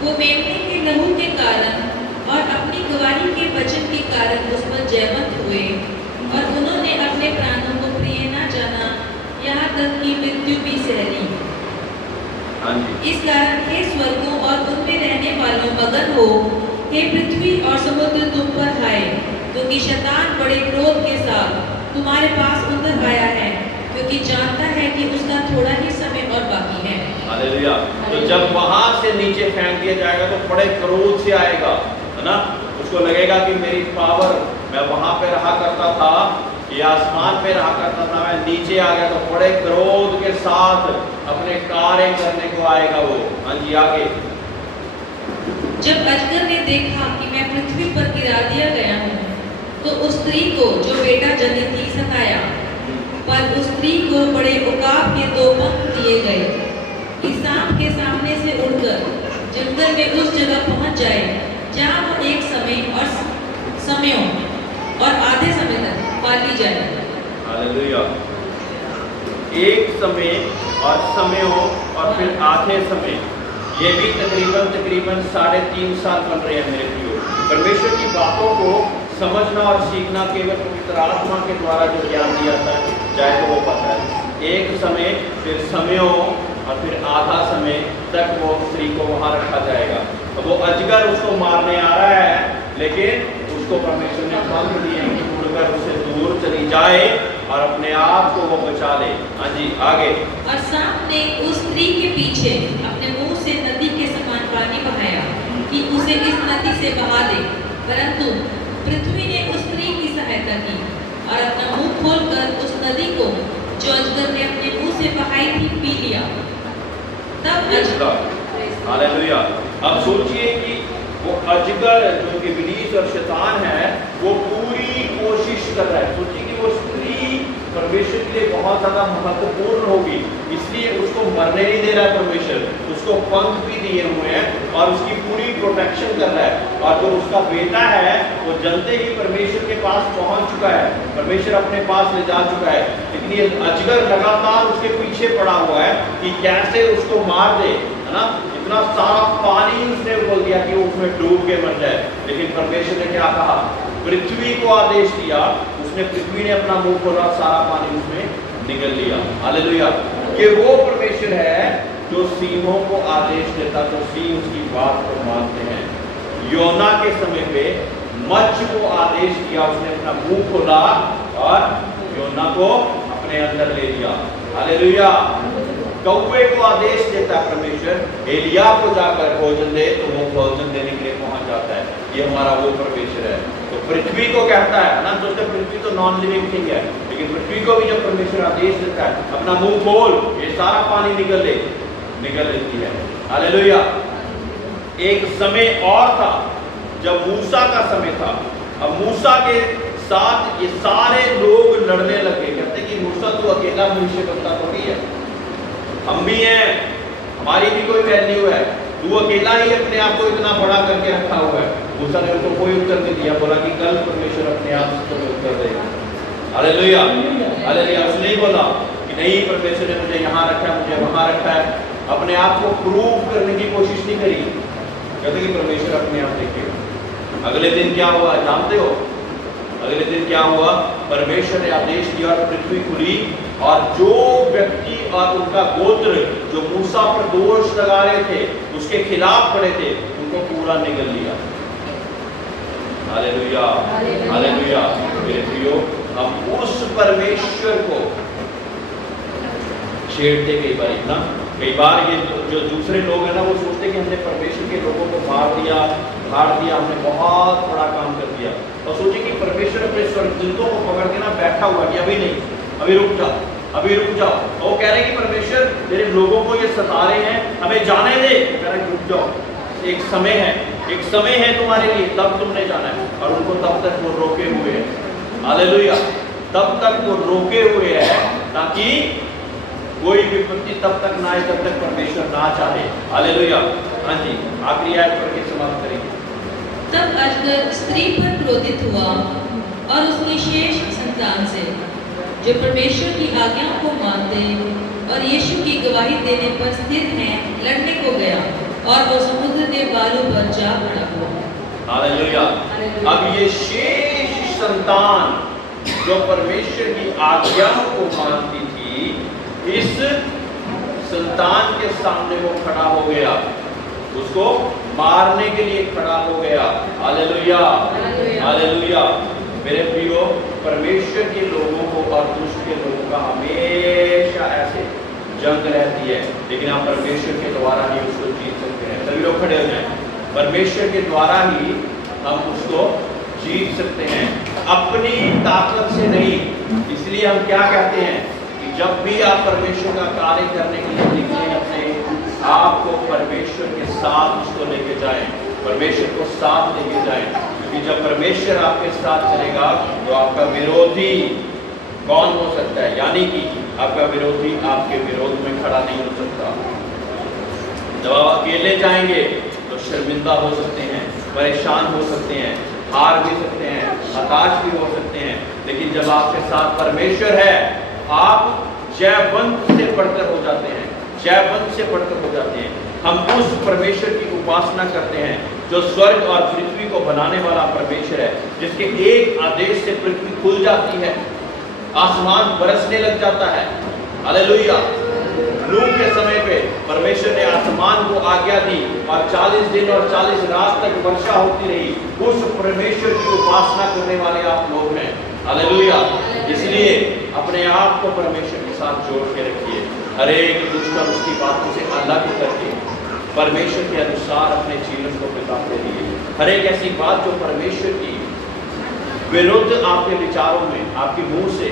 वो मेमने के लहू के कारण और अपनी गवाही के वचन के कारण उस पर जयवंत हुए और उन्होंने अपने प्राणों को प्रिय न जाना, यहाँ तक कि मृत्यु भी सह ली। हाँ जी। इस कारण हे स्वर्गों और उनमें रहने वालों मगन हो, हे पृथ्वी और समुद्र तुम पर हाय, क्योंकि शैतान बड़े क्रोध के साथ तुम्हारे पास उतर आया है, क्योंकि जानता है कि उसका थोड़ा ही समय और बाकी है। हालेलुया। तो जब वहां से नीचे फेंक दिया जाएगा तो बड़े क्रोध से आएगा, है ना। उसको लगेगा कि मेरी पावर, मैं वहां पे रहा करता था, ये आसमान पे रहा करता था, मैं नीचे आ गया, तो बड़े क्रोध के साथ अपने कार्य करने को आएगा वो। हाँ जी, आगे। जब अजगर ने देखा कि मैं पृथ्वी पर गिरा दिया गया हूँ, तो उस स्त्री को जो बेटा जनी थी सताया, पर उस स्त्री को बड़े उकाब के 2 पंख दिए गए कि सांप के सामने से उड़कर जंगल में उस जगह पहुंच जाए जहाँ वो एक समय और समयों और आधे समय तक पाली जाए। हालेलुया। एक समय और समयों और फिर आधे समय, ये भी तकरीबन 3.5 साल बन रहे हैं मेरे प्रियो। परमेश्वर की बातों को समझना और सीखना केवल पवित्र आत्मा के द्वारा जो ज्ञान दिया जाए तो वो पता है। एक समय, फिर समयों और फिर आधा समय तक वो स्त्री को वहां रखा जाएगा। तो वो अजगर उसको मारने आ रहा है, लेकिन उसको परमेश्वर ने पंख दिए कि उड़कर उससे दूर चली जाए और अपने आप को वो बचा ले। हाँ जी, आगे। और सांप ने उस स्त्री के पीछे अपने मुंह से नदी के समान पानी बहाया कि उसे इस नदी से बहा दे, परंतु पृथ्वी ने उस स्त्री की सहायता की और अपना मुंह खोलकर उस नदी को जो अजगर ने अपने मुंह से बहाई थी पी लिया। तब हालेलुया। अब सोचिए कि वो अजगर जो कि इब्लीस और शैतान है, वो पूरी कोशिश कर रहा है। सोचिए कि वो स्त्री परमेश्वर के लिए बहुत ज्यादा महत्वपूर्ण होगी, इसलिए उसको मरने नहीं दे रहा है परमेश्वर, उसको पंख भी दिए हुए हैं और उसकी पूरी प्रोटेक्शन कर रहा है। और जो उसका बेटा है वो जल्दी ही परमेश्वर के पास पहुंच चुका है, परमेश्वर अपने पास ले जा चुका है, लेकिन ये अजगर लगातार उसके पीछे पड़ा हुआ है कि कैसे उसको मार दे, है ना। इतना सारा पानी उसने बोल दिया कि वो उसमें डूब के मर जाए, लेकिन परमेश्वर ने क्या कहा, पृथ्वी को आदेश दिया, उसने पृथ्वी ने अपना मुंह खोला, सारा पानी उसमें निकल लिया। हालेलुया। ये वो परमेश्वर है जो सिंहों को आदेश देता तो सिंह उसकी बात को मानते हैं। योना के समय पे मच्छ को आदेश दिया, उसने अपना मुंह खोला और योना को अपने अंदर ले लिया। हालेलुया। कौवे को आदेश देता है परमेश्वर, एलिया को जाकर भोजन दे, तो वो भोजन देने के लिए पहुंच जाता है। ये हमारा वो परमेश्वर है। तो पृथ्वी को कहता है ना, सोचते पृथ्वी तो नॉन लिविंग थिंग है, लेकिन पृथ्वी को भी जब परमेश्वर आदेश देता है अपना मुंह खोल, ये सारा पानी निकल लेती है। हालेलुया। एक समय और था जब मूसा का समय था। अब मूसा के साथ ये सारे लोग लड़ने लगे, कहते कि मूसा तो अकेला मनुष्य बनता थोड़ी है, हम भी हैं, हमारी भी कोई वैल्यू है, तू अकेला ही अपने आप को इतना बड़ा करके रखा हुआ है। मूसा ने उनको कोई उत्तर नहीं दिया, बोला कि कल परमेश्वर अपने आप से तुम्हें उत्तर देगा। हालेलुया। हालेलुया। उसने नहीं बोला कि नहीं परमेश्वर ने मुझे यहाँ रखा है, मुझे वहाँ रखा है, अपने आप को प्रूव करने की कोशिश नहीं करी। कहते कि परमेश्वर अपने आप देखेगा। अगले दिन क्या हुआ जानते हो? अगले दिन क्या हुआ? परमेश्वर ने आदेश दिया और पृथ्वी खुली और जो व्यक्ति और उनका गोत्र जो मूसा पर दोष लगा रहे थे, उसके खिलाफ खड़े थे, उनको पूरा निगल लिया। हालेलुया। हालेलुया। मेरे प्रियो, हम उस परमेश्वर को छेड़ते कई बार ये जो दूसरे लोग हैं ना, वो सोचते कि हमने परमेश्वर के लोगों को मार दिया, हमने बहुत बड़ा काम कर दिया, और सोचे कि परमेश्वर अपने स्वर्गदूतों को पकड़ के ना बैठा हुआ कि अभी नहीं, अभी रुक जाओ। वो कह रहे हैं कि परमेश्वर तेरे लोगों को ये सता रहे हैं, हमें जाने दे। कह रहे हैं रुक जाओ, एक समय है तुम्हारे लिए, तब तुमने जाना है। और उनको तब तक वो रोके हुए हैं। हालेलुया। तब तक वो रोके हुए हैं ताकि कोई विपत्ति तब तक ना आए जब तक परमेश्वर ना चाहे। हालेलुया। हाँ जी, आखिरी आयत पढ़ के समाप्त करेंगे। तब अजगर स्त्री पर क्रोधित हुआ और उसकी शेष संतान से जो परमेश्वर की आज्ञाओं को मानते और यीशु की गवाही देने पर स्थिर हैं लड़ने को गया, और वो समुद्र के बालू पर जा पड़ा हुआ। हालेलुया। अब ये शेष संतान जो परमेश्वर की आज्ञाओं को मानती थी, इस संतान के सामने वो खड़ा हो गया, उसको मारने के लिए खड़ा हो गया। हालेलुया। हालेलुया। मेरे प्रियो, परमेश्वर के लोगों को और दुष्ट के लोगों का हमेशा ऐसे जंग रहती है, लेकिन आप परमेश्वर के द्वारा ही उसको जीत सकते हैं। सभी लोग खड़े हो जाएं। परमेश्वर के द्वारा ही हम उसको जीत सकते हैं, अपनी ताकत से नहीं। इसलिए हम क्या कहते हैं कि जब भी आप परमेश्वर का कार्य करने के लिए निकले अपने आपको परमेश्वर के साथ उसको लेके जाएं, परमेश्वर को साथ लेके जाएं, क्योंकि जब परमेश्वर आपके साथ चलेगा तो आपका विरोधी कौन हो सकता है? यानी कि आपका विरोधी आपके विरोध में खड़ा नहीं हो सकता। जब आप अकेले जाएंगे तो शर्मिंदा हो सकते हैं, परेशान हो सकते हैं, हार भी सकते हैं, हताश भी हो सकते हैं। लेकिन जब आपके साथ परमेश्वर है, आप जयवंत से बढ़कर हो जाते हैं, जयवंत से बढ़कर हो जाते हैं। हम उस परमेश्वर की उपासना करते हैं जो स्वर्ग और पृथ्वी को बनाने वाला परमेश्वर है, जिसके एक आदेश से पृथ्वी खुल जाती है, आसमान बरसने लग जाता है। हालेलुया। नूह के समय पे परमेश्वर ने आसमान को आज्ञा दी और 40 दिन और 40 रात तक वर्षा होती रही। उस परमेश्वर की उपासना करने वाले आप लोग हैं। हालेलुया। इसलिए अपने आप को परमेश्वर के साथ जोड़ के रखिए, हर एक दुष्ट और उसकी बातों से अलग करके परमेश्वर के अनुसार अपने जीवन को बिताते रहिए। हर एक ऐसी बात जो परमेश्वर की विरुद्ध आपके विचारों में, आपके मुंह से,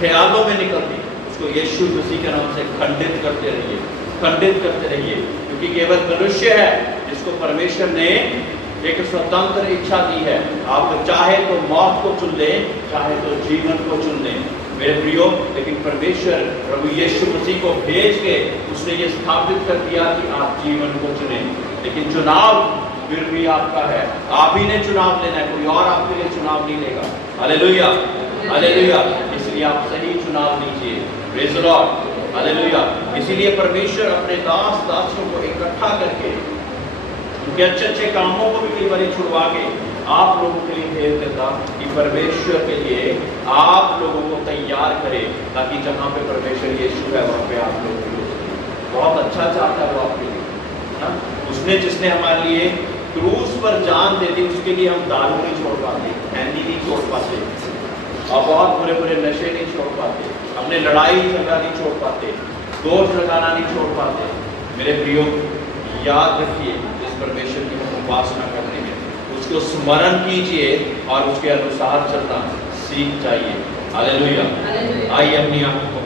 ख्यालों में निकलती, उसको यीशु मसीह के नाम से खंडित करते रहिए, खंडित करते रहिए। क्योंकि केवल मनुष्य है जिसको परमेश्वर ने एक स्वतंत्र इच्छा दी है। आप चाहे तो मौत को चुन लें, चाहे तो जीवन को चुन लें मेरे प्रियो। लेकिन परमेश्वर प्रभु यीशु मसीह को भेज के उसने ये स्थापित कर दिया कि आप जीवन को चुनें। लेकिन चुनाव फिर भी आपका है, आप ही ने चुनाव लेना है, कोई और आपके लिए चुनाव नहीं लेगा। Hallelujah, hallelujah. इसलिए आप सही चुनाव लीजिए। Praise the Lord, hallelujah. इसीलिए परमेश्वर अपने दास दासियों को इकट्ठा करके उनके अच्छे अच्छे कामों को भी कई बार छुड़वा के आप लोगों के लिए भेज देता कि परमेश्वर के लिए आप लोगों को तैयार करे, ताकि जहाँ पे परमेश्वर यीशु है वहाँ पे आप लोग भी। बहुत अच्छा चाहता है वो आपके लिए। उसने जिसने हमारे लिए क्रूस पर जान दे दी, उसके लिए हम दारू नहीं छोड़ पाते, खैनी नहीं छोड़ पाते, और बहुत बुरे बुरे नशे नहीं छोड़ पाते, अपने लड़ाई झगड़ा नहीं छोड़ पाते, दोष लगाना नहीं छोड़ पाते। मेरे प्रियो, याद रखिए जिस परमेश्वर की हम उपासना करते हैं उसको स्मरण कीजिए और उसके अनुसार चलना सीख जाइए। हालेलुया। आइए अपनी आंखों